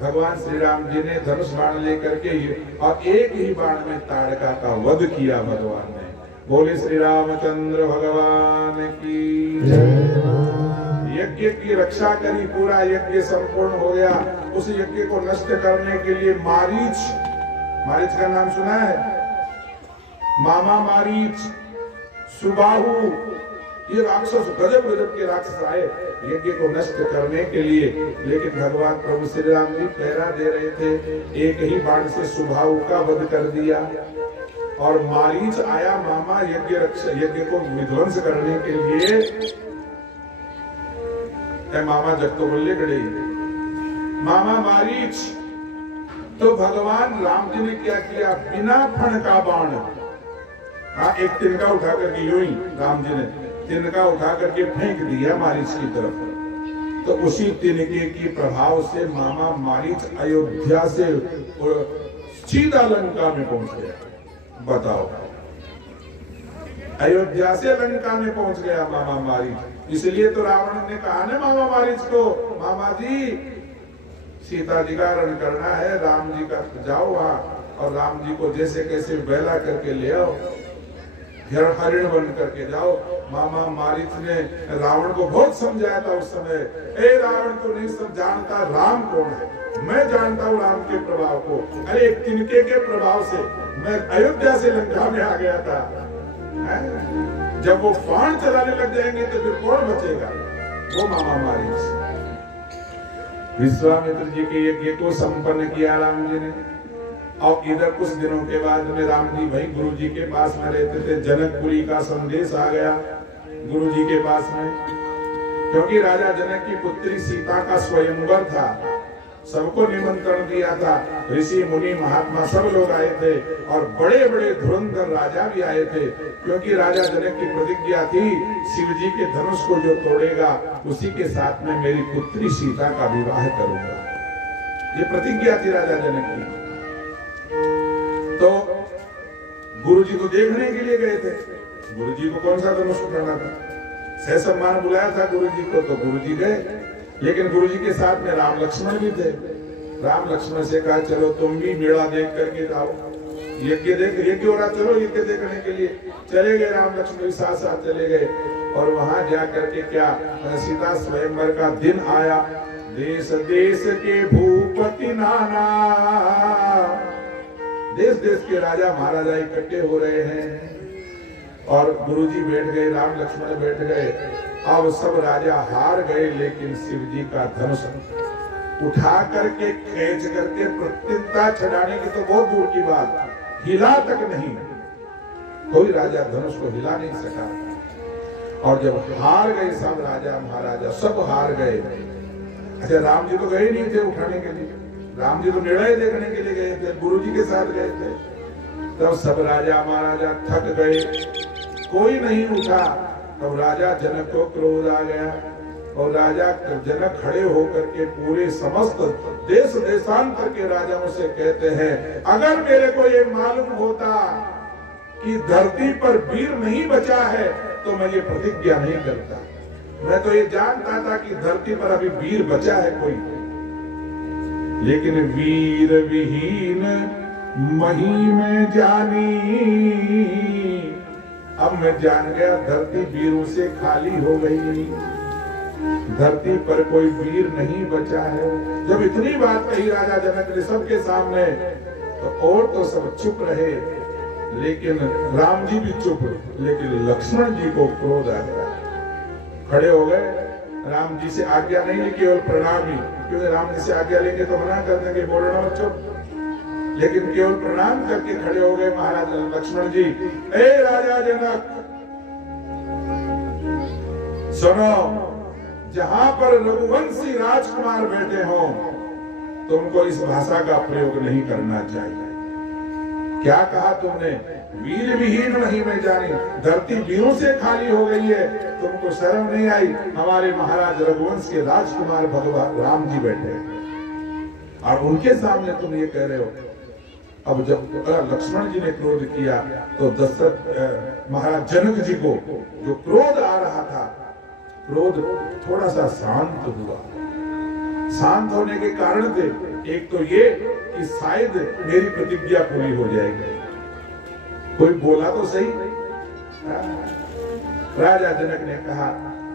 भगवान श्री राम जी ने धनुष बाण लेकर के और एक ही बाण में ताड़का का वध किया भगवान ने। बोले श्री रामचंद्र भगवान की। यज्ञ की रक्षा करी, पूरा यज्ञ संपूर्ण हो गया। उस यज्ञ को नष्ट करने के लिए मारीच का नाम सुना है? मामा मारीच, सुबाहु, ये राक्षस गजब गजब के राक्षस आए यज्ञ को नष्ट करने के लिए। लेकिन भगवान प्रभु श्री राम जी पहरा दे रहे थे, एक ही बाण से सुबाहु का वध कर दिया। और मारीच आया मामा यज्ञ को विध्वंस करने के लिए। मामा जग तो बोले गड़े, मामा मारीच। तो भगवान राम जी ने क्या किया? बिना फण का बाण, हाँ, एक तिनका उठा करके यूं ही राम जी ने तिनका उठा करके फेंक दिया मारीच की तरफ। तो उसी तिनके की प्रभाव से मामा मारीच अयोध्या से सीधा लंका में पहुंच गया। बताओ, अयोध्या से लंका में पहुंच गया मामा मारीच। इसलिए तो रावण ने कहा ना मामा मारीच को, मामा जी सीता जी का रण करना है, राम जी का जाओ वहां और राम जी को जैसे कैसे बहला करके ले आओ, हरिण बन करके जाओ। मामा मारीच ने रावण को बहुत समझाया था उस समय, ए रावण तो नहीं सब जानता राम कौन है, मैं जानता हूँ राम के प्रभाव को। अरे एक तिनके के प्रभाव से मैं अयोध्या से लंका में आ गया था। जब वो बाण चलाने लग जाएंगे तो फिर कौन बचेगा? वो मामा मारीच। विश्वामित्र जी के यज्ञ को संपन्न किया राम जी ने। और इधर कुछ दिनों के बाद में राम जी भाई गुरु जी के पास में रहते थे। जनकपुरी का संदेश आ गया गुरु जी के पास में, क्योंकि राजा जनक की पुत्री सीता का स्वयंवर था। सबको निमंत्रण दिया था, ऋषि मुनि महात्मा सब लोग आए थे और बड़े बड़े धुरंधर राजा भी आए थे, क्योंकि राजा जनक की प्रतिज्ञा थी शिव जी के धनुष को जो तोड़ेगा उसी के साथ में मेरी पुत्री सीता का विवाह करूंगा। ये प्रतिज्ञा थी राजा जनक की। तो गुरु जी को देखने के लिए गए थे। गुरु जी को कौन सा धनुष उठाना था? सह सम्मान बुलाया था गुरु जी को, तो गुरु जी गए, लेकिन गुरु जी के साथ में राम लक्ष्मण भी थे। राम लक्ष्मण से कहा चलो तुम भी मेला देख करके जाओ, यज्ञ हो रहा, चलो यज्ञ देखने के लिए चले गए। राम लक्ष्मण भी साथ साथ चले गए और वहां जा करके क्या सीता स्वयंवर का दिन आया। देश देश के भूपति नाना, देश देश के राजा महाराजा इकट्ठे हो रहे हैं और गुरुजी बैठ गए, राम लक्ष्मण बैठ गए। अब सब राजा हार गए, लेकिन शिव जी का धनुष उठा करके खींच करके प्रत्यंता छड़ाने की तो बहुत दूर की बात, हिला तक नहीं, कोई राजा धनुष को हिला नहीं सका। और जब हार गए सब राजा महाराजा, सब हार गए। अच्छा, राम जी तो गए नहीं थे उठाने के लिए, राम जी तो निर्णय देखने के लिए गए थे, गुरु जी के साथ गए थे। तब सब राजा महाराजा थक गए, कोई नहीं उठा। तब राजा जनक को क्रोध आ गया और राजा जनक खड़े होकर के पूरे समस्त देश देशांतर के राजाओं से कहते हैं, अगर मेरे को ये मालूम होता कि धरती पर वीर नहीं बचा है तो मैं ये प्रतिज्ञा नहीं करता। मैं तो ये जानता था कि धरती पर अभी वीर बचा है कोई, लेकिन वीर विहीन मही में जानी। अब मैं जान गया धरती वीरों से खाली हो गई, धरती पर कोई वीर नहीं बचा है। जब इतनी बात कही राजा जनक ने सबके सामने, तो और तो सब चुप रहे, लेकिन राम जी भी चुप, लेकिन लक्ष्मण जी को क्रोध आ गया, खड़े हो गए। राम जी से आज्ञा नहीं ली, केवल प्रणाम ही, क्योंकि राम जी से आज्ञा लेंगे तो मना कर देंगे, बोलना मत चुप, लेकिन केवल प्रणाम करके खड़े हो गए महाराज लक्ष्मण जी। ए राजा जनक सुनो, जहां पर रघुवंशी राजकुमार बैठे हो तुमको इस भाषा का प्रयोग नहीं करना चाहिए। क्या कहा तुमने? वीर विहीन नहीं में जानी, धरती वीरों से खाली हो गई है, तुमको शर्म नहीं आई? हमारे महाराज रघुवंश के राजकुमार भगवान राम जी बैठे और उनके सामने तुम ये कह रहे हो। अब जब लक्ष्मण जी ने क्रोध किया तो दशरथ महाराज जनक जी को जो क्रोध आ रहा था, क्रोध थोड़ा सा शांत हुआ। शांत होने के कारण थे, एक तो ये कि शायद मेरी प्रतिज्ञा पूरी हो जाएगी। कोई बोला तो सही। राजा जनक ने कहा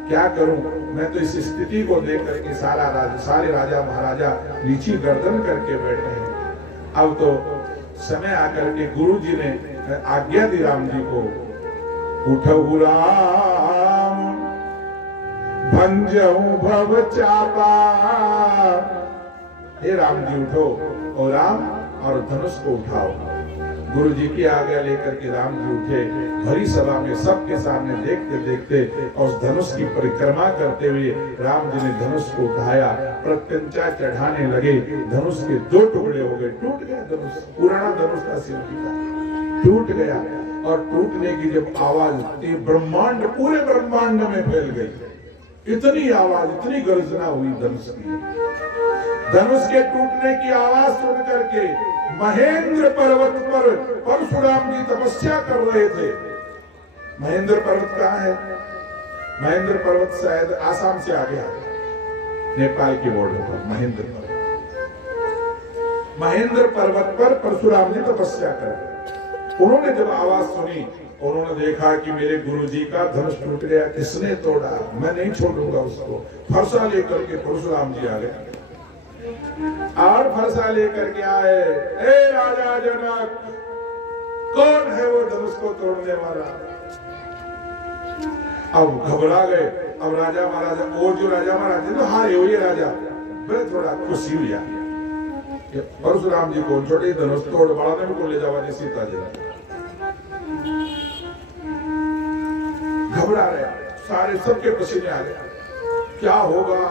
क्या करूं, मैं तो इस स्थिति को देख करके सारे राजा महाराजा नीची गर्दन करके बैठे हैं। अब तो समय आकर के गुरु जी ने आज्ञा दी राम जी को, उठऊ राम भंजऊ भव चापा। हे राम जी उठो और राम और धनुष को उठाओ। गुरु जी की आज्ञा लेकर के राम जी उठे, भरी सभा में सबके सामने देखते देखते और उस धनुष की परिक्रमा करते हुए राम जी ने धनुष को उठाया, प्रत्यंचा चढ़ाने लगे। धनुष के दो टुकड़े हो गए, टूट गया धनुष, पुराना धनुष था शिव जी का, टूट गया। और टूटने की जब आवाज ब्रह्मांड, पूरे ब्रह्मांड में फैल गई, इतनी आवाज, इतनी गर्जना हुई धनुष की। धनुष के टूटने की आवाज सुन करके महेंद्र पर्वत पर परशुराम जी तपस्या कर रहे थे। महेंद्र पर्वत कहाँ है? महेंद्र पर्वत शायद आसाम से आ गया, नेपाल की बॉर्डर पर महेंद्र पर्वत। महेंद्र पर्वत पर परशुराम जी तपस्या कर रहे। उन्होंने जब आवाज सुनी, उन्होंने देखा कि मेरे गुरु जी का धनुष टूट गया, किसने तोड़ा? मैं नहीं छोड़ूंगा उसको। फरसा लेकर के परशुराम जी आ गए और फरसा लेकर के आए। ए राजा जनक, कौन है वो धनुष को तोड़ने वाला? अब घबरा गए। अब राजा महाराजा, और जो राजा महाराजा तो हारे हो, ये राजा बड़े थोड़ा खुशी हुआ। परशुराम जी को छोटे धनुष तोड़ बड़ा ने को ले जावा सीता जी। घबरा रहे, सारे सबके पसीने आ गए। क्या होगा?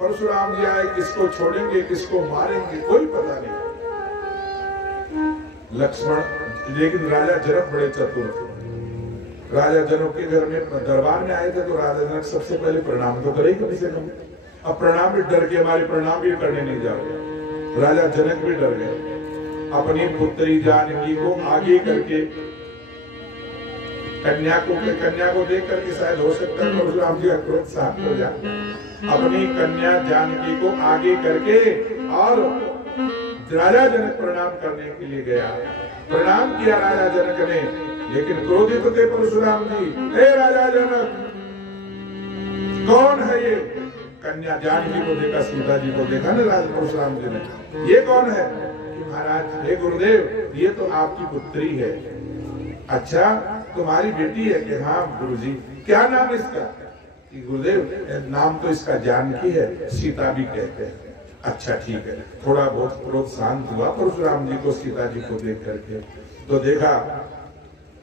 परशुराम जी आए, किसको छोड़ेंगे किसको मारेंगे कोई पता नहीं। लक्ष्मण, लेकिन राजा जनक बड़े चतुर थे। राजा जनक के घर में दरबार में आए थे तो राजा जनक सबसे पहले प्रणाम तो करे कम से कम। अब प्रणाम भी डर के हमारे प्रणाम भी करने नहीं जाओगे। राजा जनक भी डर गए। अपनी पुत्री जानकी को आगे करके, कन्या को देख करके शायद हो सकता है परशुराम जी का क्रोध शांत हो जाए। अपनी कन्या जानकी को आगे करके और राजा जनक प्रणाम करने के लिए गया। प्रणाम किया राजा जनक ने, लेकिन क्रोधित थे परशुराम जी। हे राजा जनक, कौन है ये? कन्या जानकी को देखा, सीता जी को देखा ना राजा परशुराम जी ने, ये कौन है? महाराज, हे गुरुदेव, ये तो आपकी पुत्री है। अच्छा, तुम्हारी बेटी है कि? हाँ गुरुजी। क्या नाम है इसका? कि गुरुदेव, नाम तो इसका जानकी है, सीता भी कहते हैं। अच्छा ठीक है। थोड़ा बहुत क्रोध शांत हुआ परशुराम जी को सीता जी को देख करके। तो देखा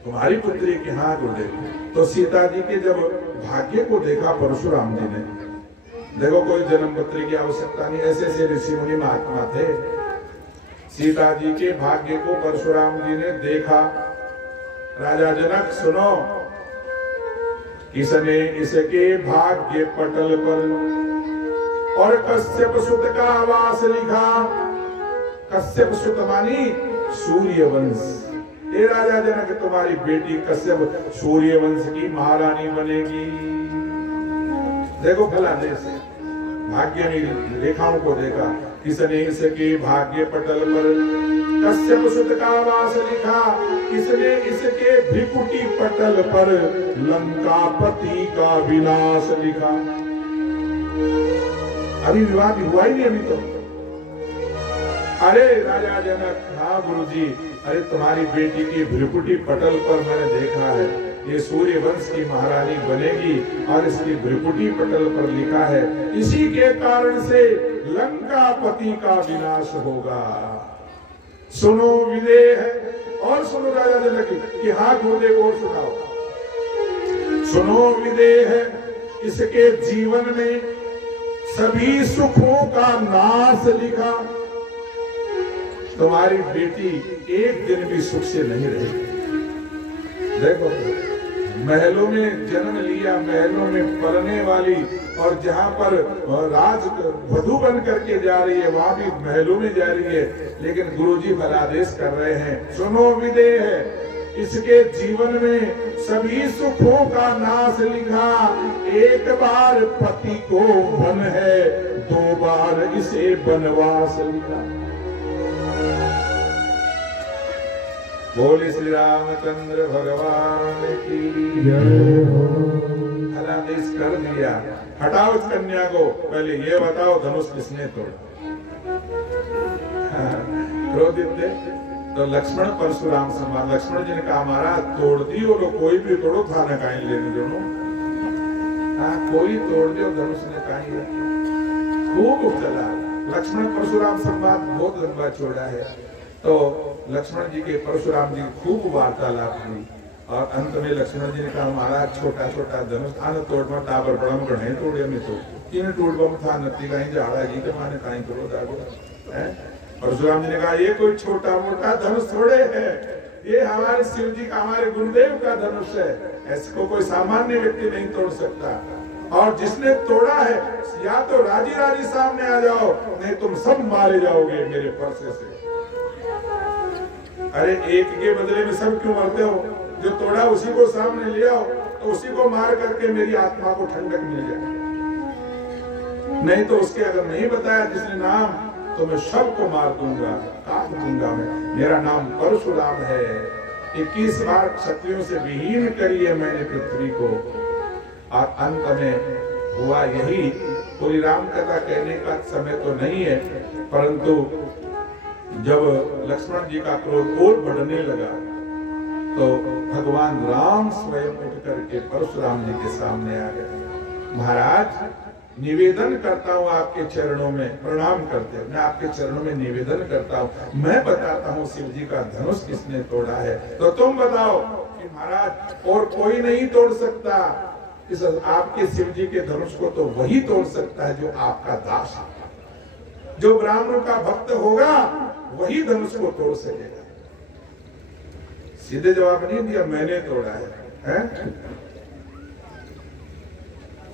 तुम्हारी पुत्री की? हाँ गुरुदेव। तो सीता जी के जब भाग्य को देखा परशुराम जी ने, देखो कोई जन्म पत्री की आवश्यकता नहीं, ऐसे ऐसे ऋषि मुनि महात्मा थे। सीता जी के भाग्य को परशुराम जी ने देखा। राजा जनक सुनो, किसने इसके भाग्य पटल पर और कश्यप सुत का आवास लिखा। कश्यप सुत मानी सूर्यवंश। ये राजा जनक, तुम्हारी बेटी कश्यप सूर्यवंश की महारानी बनेगी। देखो भला देश भाग्य में रेखाओं को देखा। किसने इसके भाग्य पटल पर कश्यप सुत का वास लिखा। किसने इसके भ्रिकुटी पटल पर लंकापति का विनाश लिखा। अभी विवाह भी हुआ ही नहीं अभी तो। अरे राजा जनक, हाँ गुरुजी, अरे तुम्हारी बेटी की भ्रिकुटी पटल पर मैंने देखा है, ये सूर्य वंश की महारानी बनेगी और इसकी भ्रिकुटी पटल पर लिखा है, इसी के कारण से लंकापति का विनाश होगा। सुनो विदेह है। और सुनो राजा जनक कि हाँ गुरुदेव, और सुनाओ। सुनो विदेह है, इसके जीवन में सभी सुखों का नाश लिखा। तुम्हारी बेटी एक दिन भी सुख से नहीं रही। देखो, महलों में जन्म लिया, महलों में पलने वाली, और जहां पर राज वधू बन करके जा रही है वहां भी महलों में जा रही है, लेकिन गुरुजी फलादेश कर रहे हैं। सुनो विदेह है, इसके जीवन में सभी सुखों का नाश लिखा। एक बार पति को वन है, दो बार इसे वनवास लिखा। बोले श्री रामचंद्र भगवान की जय हो। फलादेश कर दिया। हटाओ इस कन्या को, पहले ये बताओ धनुष किसने तोड़ा। क्रोधित थे तो लक्ष्मण परशुराम समान। लक्ष्मण जी ने कहा महाराज तोड़ दी और कोई भी तोड़ो, थाना काहे लेने दोनों। हाँ, कोई तोड़ दो, धनुष ने काहे। खूब चला लक्ष्मण परशुराम संवाद, बहुत लंबा चौड़ा है। तो लक्ष्मण जी के परशुराम जी खूब वार्तालाप हुई और अंत में लक्ष्मण जी ने कहा महाराज छोटा छोटा धनुष था न तोड़ में टाबर पड़ा में गढ़े तोड़े में तो तीन टूट बम था नती कहीं झाड़ा जी के माने कहीं करो दागो है। परशुराम जी ने कहा ये कोई छोटा मोटा धनुष थोड़े है, ये हमारे शिव जी का, हमारे गुरुदेव का धनुष है। इसको कोई सामान्य व्यक्ति नहीं तोड़ सकता। और जिसने तोड़ा है या तो राजी राजी सामने आ जाओ, नहीं तुम सब मारे जाओगे मेरे परसे से। अरे एक के बदले में सब क्यों मरते हो? जो तोड़ा उसी को सामने ले आओ, तो उसी को मार करके मेरी आत्मा को ठंडक मिल जाए। नहीं तो उसके अगर नहीं बताया जिसने नाम, तो मैं सबको मार दूंगा, काट दूंगा। मैं, मेरा नाम परशुराम है। 21 बार क्षत्रियों से विहीन करी है मैंने पृथ्वी को। और अंत में हुआ यही। पूरी राम कथा कहने का समय तो नहीं है, परंतु जब लक्ष्मण जी का क्रोध और बढ़ने लगा तो भगवान राम स्वयं उठ करके परशुराम जी के सामने आ गए। महाराज निवेदन करता हूँ आपके चरणों में, प्रणाम करते हैं, मैं आपके चरणों में निवेदन करता हूँ, मैं बताता हूँ शिव जी का धनुष किसने तोड़ा है, तो तुम बताओ कि महाराज और कोई नहीं तोड़ सकता। इस आपके शिव जी के धनुष को तो वही तोड़ सकता है जो आपका दास है। जो ब्राह्मणों का भक्त होगा वही धनुष को तोड़ सकेगा। सीधे जवाब नहीं दिया मैंने तोड़ा है?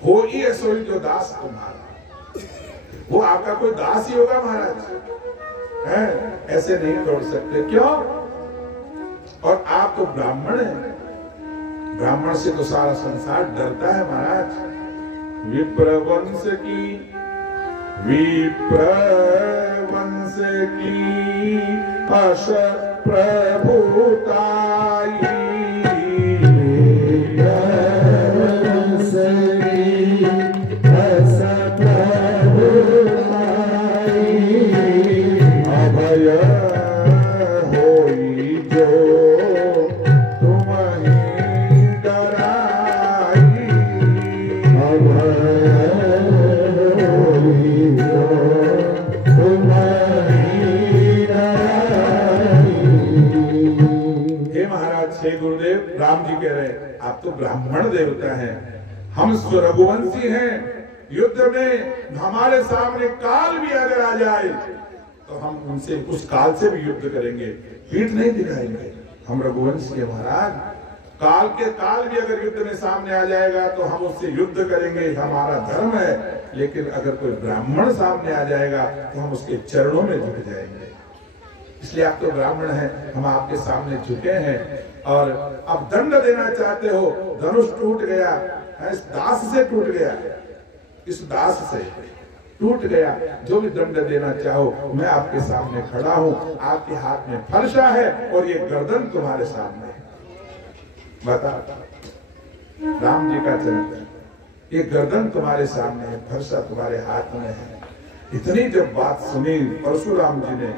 हो ही ऐसोई जो दास तुम्हारा, वो आपका कोई दास ही होगा महाराज है? ऐसे नहीं तोड़ सकते। क्यों? और आप तो ब्राह्मण हैं, ब्राह्मण से तो सारा संसार डरता है महाराज। विप्र वंश की अश प्रभुताई, अभय होई जो तुम्हें डराई, अभय होई जो तुम्हें डराई। हे महाराज, हे गुरुदेव, राम जी कह रहे हैं आप तो ब्राह्मण देवता हैं, हम रघुवंशी हैं। युद्ध में हमारे सामने काल भी अगर आ जाए तो हम उनसे उस काल से भी युद्ध करेंगे, पीठ नहीं दिखाएंगे। हम रघुवंश के महाराज, काल के काल भी अगर युद्ध में सामने आ जाएगा तो हम उससे युद्ध करेंगे, हमारा धर्म है। लेकिन अगर कोई ब्राह्मण सामने आ जाएगा तो हम उसके चरणों में झुक जाएंगे। इसलिए आप तो ब्राह्मण हैं, हम आपके सामने झुके हैं। और अब दंड देना चाहते हो, धनुष टूट गया, इस दास से टूट गया, इस दास से टूट गया। जो भी दंड देना चाहो मैं आपके सामने खड़ा हूं। आपके हाथ में फरसा है और ये गर्दन तुम्हारे सामने है। बता, राम जी का चरित्र, ये गर्दन तुम्हारे सामने है, फरसा तुम्हारे हाथ में है। इतनी जब बात सुनी परशुराम जी ने,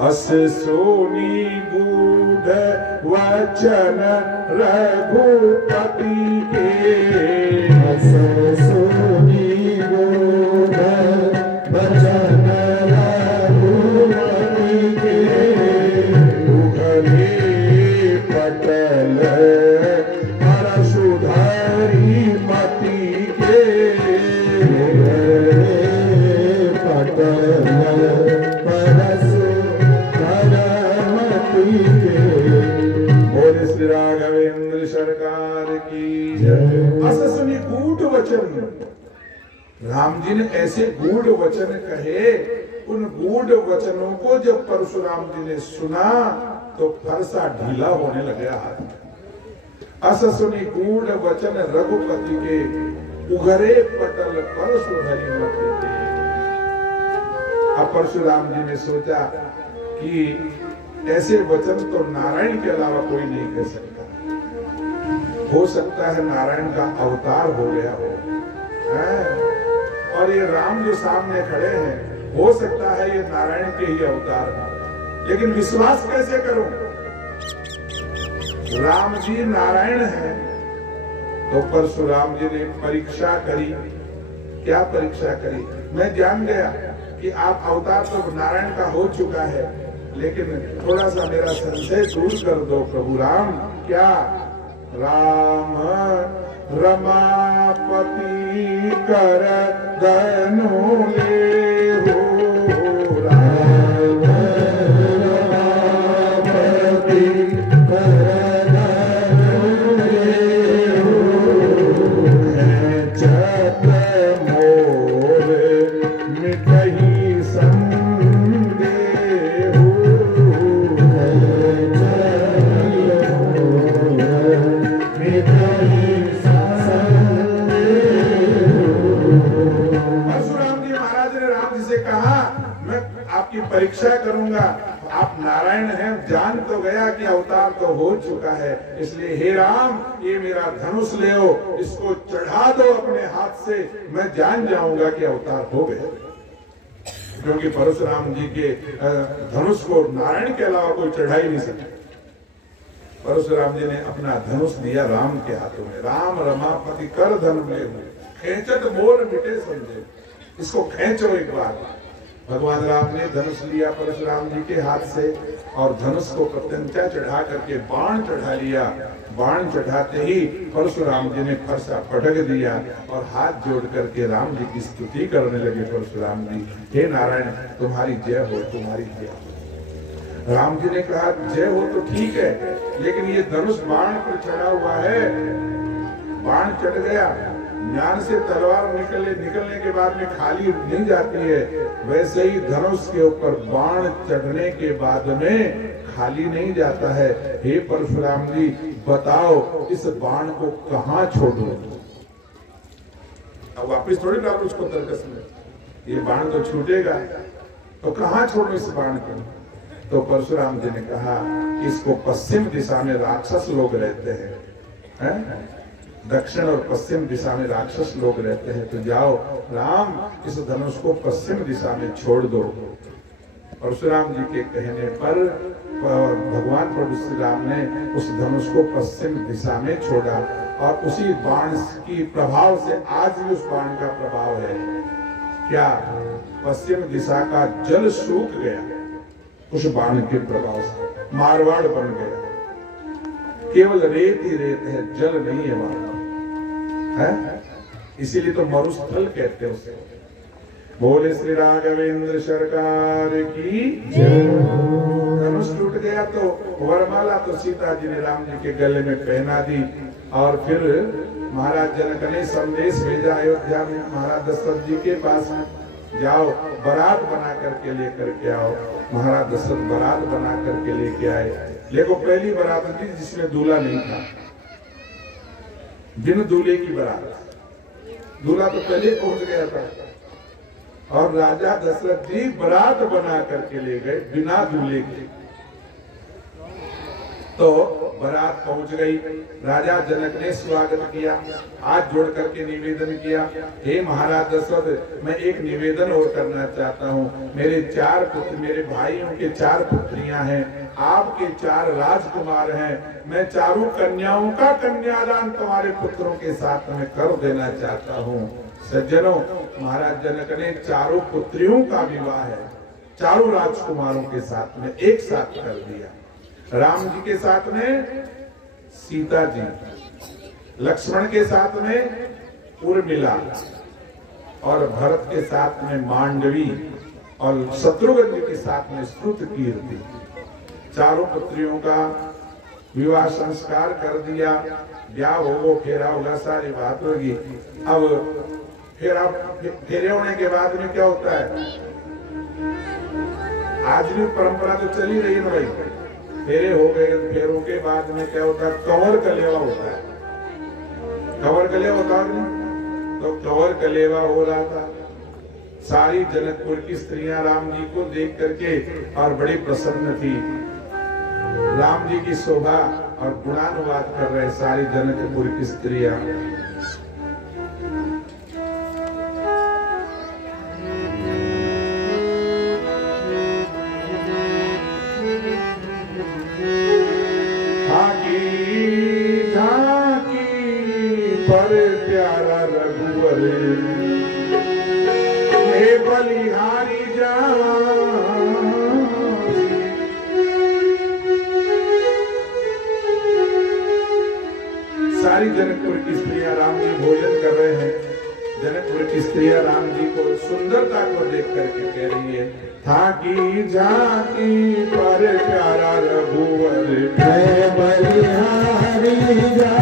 अस सोनी गूढ़ वचन रघुपति के, अस सोनी गूढ़ वचन रघुपति के, उघरे पटल परशुधरी मति के, उघरे पटल श्री राघवेंद्र सरकार की जय। अस सुनी गूढ़ वचन, राम जी ने ऐसे गूढ़ वचन कहे। उन गूढ़ वचनों को जब परशुराम जी ने सुना तो फरसा ढीला होने लगा हाथ में। अस सुनी गूढ़ वचन रघुपति के, उघरे पटल परशुधरी मति के। अब परशुराम जी ने सोचा कि ऐसे वचन तो नारायण के अलावा कोई नहीं कह सकता। हो सकता है नारायण का अवतार हो गया हो, और ये राम जो सामने खड़े हैं, हो सकता है ये नारायण के ही अवतार हो। लेकिन विश्वास कैसे करूं? राम जी नारायण हैं। तो परशुराम जी ने परीक्षा करी। क्या परीक्षा करी? मैं जान गया कि आप अवतार तो नारायण का हो चुका है, लेकिन थोड़ा सा मेरा संशय दूर कर दो प्रभु राम। क्या? राम रमापति कर धनु ले हो, राम रमापति कर धनु ले हो, चत मोर मिटहि संदेह, आपकी परीक्षा करूंगा। आप नारायण हैं, जान तो गया कि अवतार तो हो चुका है, इसलिए हे राम ये मेरा धनुष ले आओ, इसको चढ़ा दो अपने हाथ से, मैं जान जाऊंगा कि अवतार हो गया। क्योंकि परशुराम जी के धनुष को नारायण के अलावा कोई चढ़ा ही नहीं सकता। परशुराम जी ने अपना धनुष दिया राम के हाथों में। राम रमापति कर धनु ले, खेचत मोर मिटे संदेह, इसको खेचो एक बार। भगवान राम ने धनुष लिया परशुराम जी के हाथ से और धनुष को प्रत्यंचा चढ़ा करके बाण चढ़ा लिया। बाण चढ़ाते ही परशुराम जी ने फरसा पटक दिया और हाथ जोड़ करके राम जी की स्तुति करने लगे। परशुराम जी, हे नारायण तुम्हारी जय हो, तुम्हारी जय हो। राम जी ने कहा जय हो तो ठीक है, लेकिन ये धनुष बाण पर चढ़ा हुआ है, बाण चढ़ गया, ज्ञान से तलवार निकलने के बाद में खाली नहीं जाती है, वैसे ही धनुष के ऊपर बाण चढ़ने के बाद में खाली नहीं जाता है। हे परशुराम जी बताओ इस बाण को कहाँ छोड़ो? अब वापिस थोड़ी डालो उसको तरकस में, ये बाण तो छूटेगा, तो कहाँ छोड़ो इस बाण को? तो परशुराम जी ने कहा इसको पश्चिम दिशा में राक्षस लोग रहते हैं, दक्षिण और पश्चिम दिशा में राक्षस लोग रहते हैं, तो जाओ राम इस धनुष को पश्चिम दिशा में छोड़ दो। परशुराम जी के कहने पर भगवान प्रभु श्री राम ने उस धनुष को पश्चिम दिशा में छोड़ा और उसी बाण की प्रभाव से आज भी उस बाण का प्रभाव है। क्या पश्चिम दिशा का जल सूख गया उस बाण के प्रभाव से, मारवाड़ बन गया, केवल रेत ही रेत है, जल नहीं है वहां, है? इसीलिए तो मरुस्थल कहते हैं उसे। बोले श्री राघवेंद्र सरकार की जय। धनुष टूट गया तो वरमाला तो सीता जी ने राम जी के गले में पहना दी और फिर महाराज जनक ने संदेश भेजा अयोध्या में महाराज दशरथ जी के पास, जाओ बारात बना करके लेकर के आओ। महाराज दशरथ बारात बना करके लेके आए, लेकिन पहली बारात थी जिसमें दूल्हा नहीं था, बिन दूल्हे की बारात। दूल्हा तो पहले पहुंच गया था और राजा दशरथ जी बारात बना करके ले गए बिना दूल्हे के। तो बारात पहुंच गई, राजा जनक ने स्वागत किया, हाथ जोड़ करके निवेदन किया, हे महाराज दशरथ मैं एक निवेदन और करना चाहता हूँ। मेरे 4 पुत्र, मेरे भाइयों के 4 पुत्रियां हैं, आपके 4 राजकुमार हैं, मैं 4 कन्याओं का कन्यादान तुम्हारे पुत्रों के साथ में कर देना चाहता हूँ। सज्जनों, महाराज जनक ने 4 पुत्रियों का विवाह है 4 राजकुमारों के साथ में एक साथ कर दिया। राम जी के साथ में सीता जी, लक्ष्मण के साथ में उर्मिला और भरत के साथ में मांडवी और शत्रुघ्न जी के साथ में श्रुतकीर्ति। 4 पुत्रियों का विवाह संस्कार कर दिया, ब्याह होगा, फेरा होगा, सारी बात होगी। अब फेरे होने के बाद में क्या होता है? आज भी परंपरा तो चली रही है ना भाई, फेरे हो गए, फेरों के बाद में क्या होता है? कंवर कलेवा होता है। कंवर कलेवा होता है, तो कंवर कलेवा हो रहा था। सारी जनकपुर की स्त्रियां राम जी को देख करके और बड़ी प्रसन्न थी, राम जी की शोभा और गुणानुवाद कर रहे सारी जनकपुर की स्त्रियां। पर प्यारा रघुवर हे बलिहारी जा। सारी जनकपुर की स्त्रियां राम जी भोजन कर रहे हैं। जनकपुर की स्त्रियां राम जी को सुंदरता को देख करके कह रही है, थाकी झाकी पर प्यारा रघुवर हे बलिहारी जा।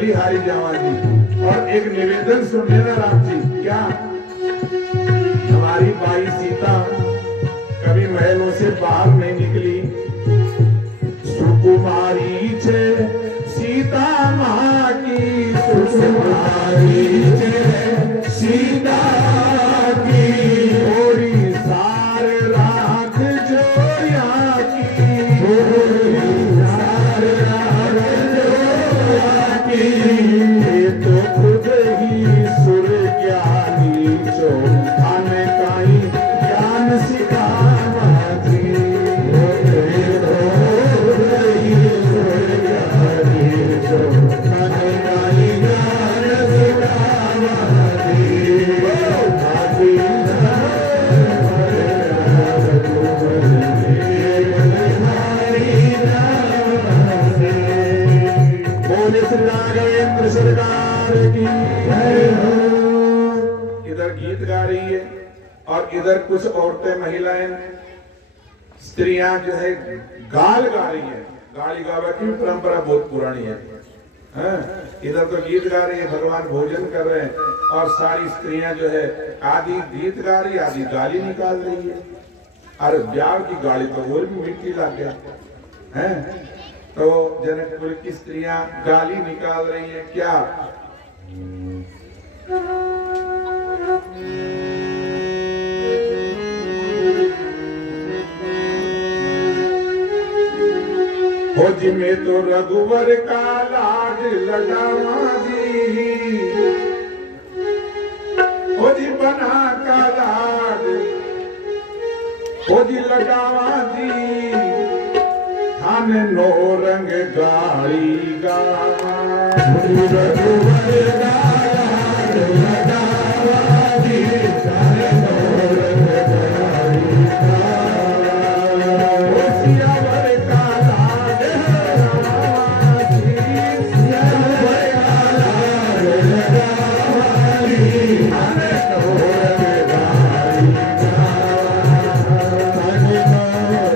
बलिहारी जावा जी। और एक निवेदन सुन लेना राम जी, क्या हमारी बाई सीता कभी महलों से बाहर नहीं निकली। सुकुमारी छे सीता माँ की, सुकुमारी छे सीता की, थोड़ी सार राख जो यहाँ की, थोड़ी सार राख जो यहाँ की। ये तो खुद ही सुर ज्ञानी जो खाने काई ज्ञान सिखावा जी। इधर गीत गा रही है और इधर कुछ औरतें, महिलाएं, स्त्रियां जो है गाल गा रही है। गाली गावा की परंपरा बहुत पुरानी है। इधर तो गीत गा रही है, भगवान भोजन कर रहे हैं, और सारी स्त्रियां जो है आधी गीत गा रही है, आधी गाली निकाल रही है। अरे ब्याह की गाली तो वो भी मिट्टी लग गया है। तो जनकपुर की स्त्रियां गाली निकाल रही है, क्या हो जी में तो रघुवर का लाड लगावा जी, हो जी बना का लाड, हो जी लगावा जी। थान नो रंग गाड़ी गावा, रघुवर का लाड लगावा जी, थान नो रंग गाड़ी गावा। सियावर का लाड लगावा जी, सियावर का लाड लगावा जी, थान नो रंग गाड़ी गावा, थान नो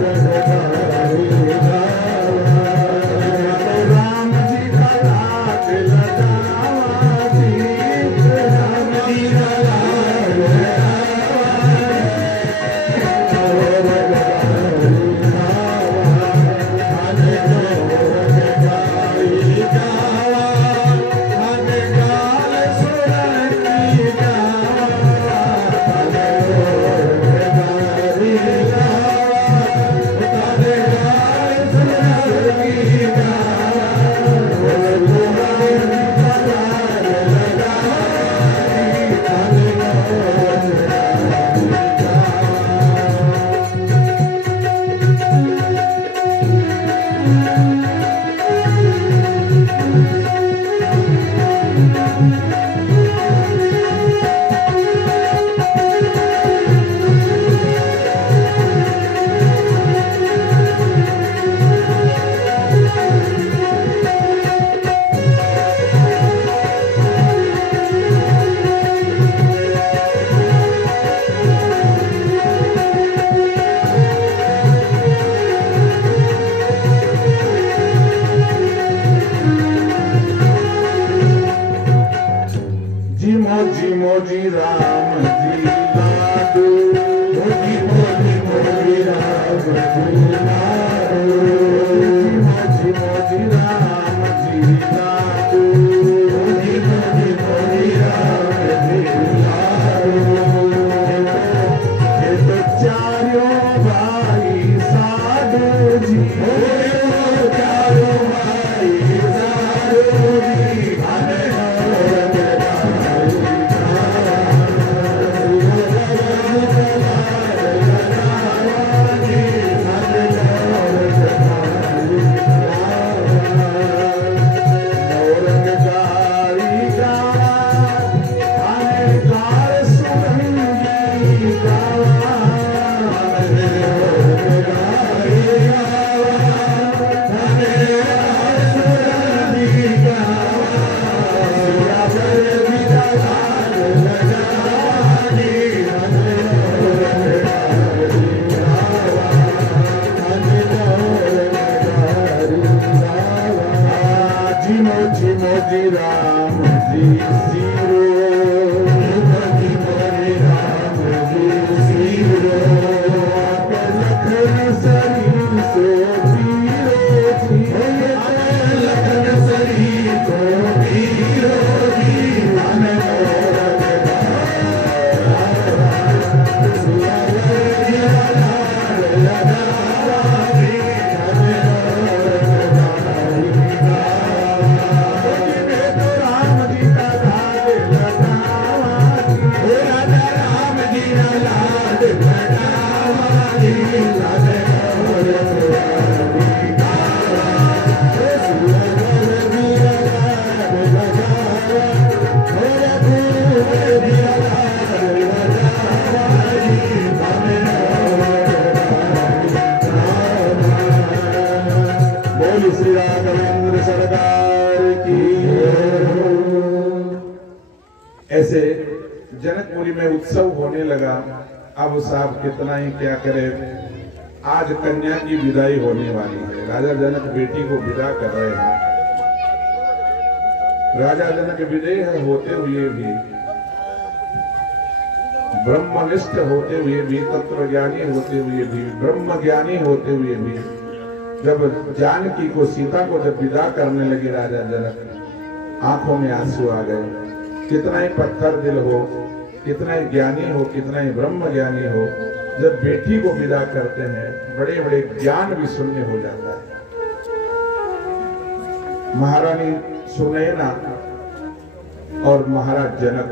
रंग गाड़ी गावा। राम जी का लाड लगावा जी, राम जी का लाड मोजी राम जी लाडू, मोजी मोजी मोजी राम जी लाडू, मोजी मोजी राम जी लाडू, मोजी मोजी मोजी राम जी लाडू। ये तो चारों भाई साधु जी, चारों भाई साधु जी, जनकपुरी में उत्सव होने लगा। अब साहब कितना ही क्या करे, आज कन्या की विदाई होने वाली है। राजा जनक बेटी को विदा कर रहे हैं। राजा जनक विदेह होते हुए भी, ब्रह्मनिष्ठ होते हुए भी, तत्वज्ञानी होते हुए भी, ब्रह्म ज्ञानी होते हुए भी, जब जानकी को, सीता को जब विदा करने लगे राजा जनक, आंखों में आंसू आ गए। कितना ही पत्थर दिल हो, कितना ही ज्ञानी हो, कितना ही ब्रह्म ज्ञानी हो, जब बेटी को विदा करते हैं बड़े बड़े ज्ञान भी शून्य हो जाता है। महारानी सुनैना और महाराज जनक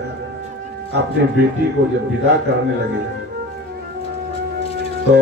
अपनी बेटी को जब विदा करने लगे तो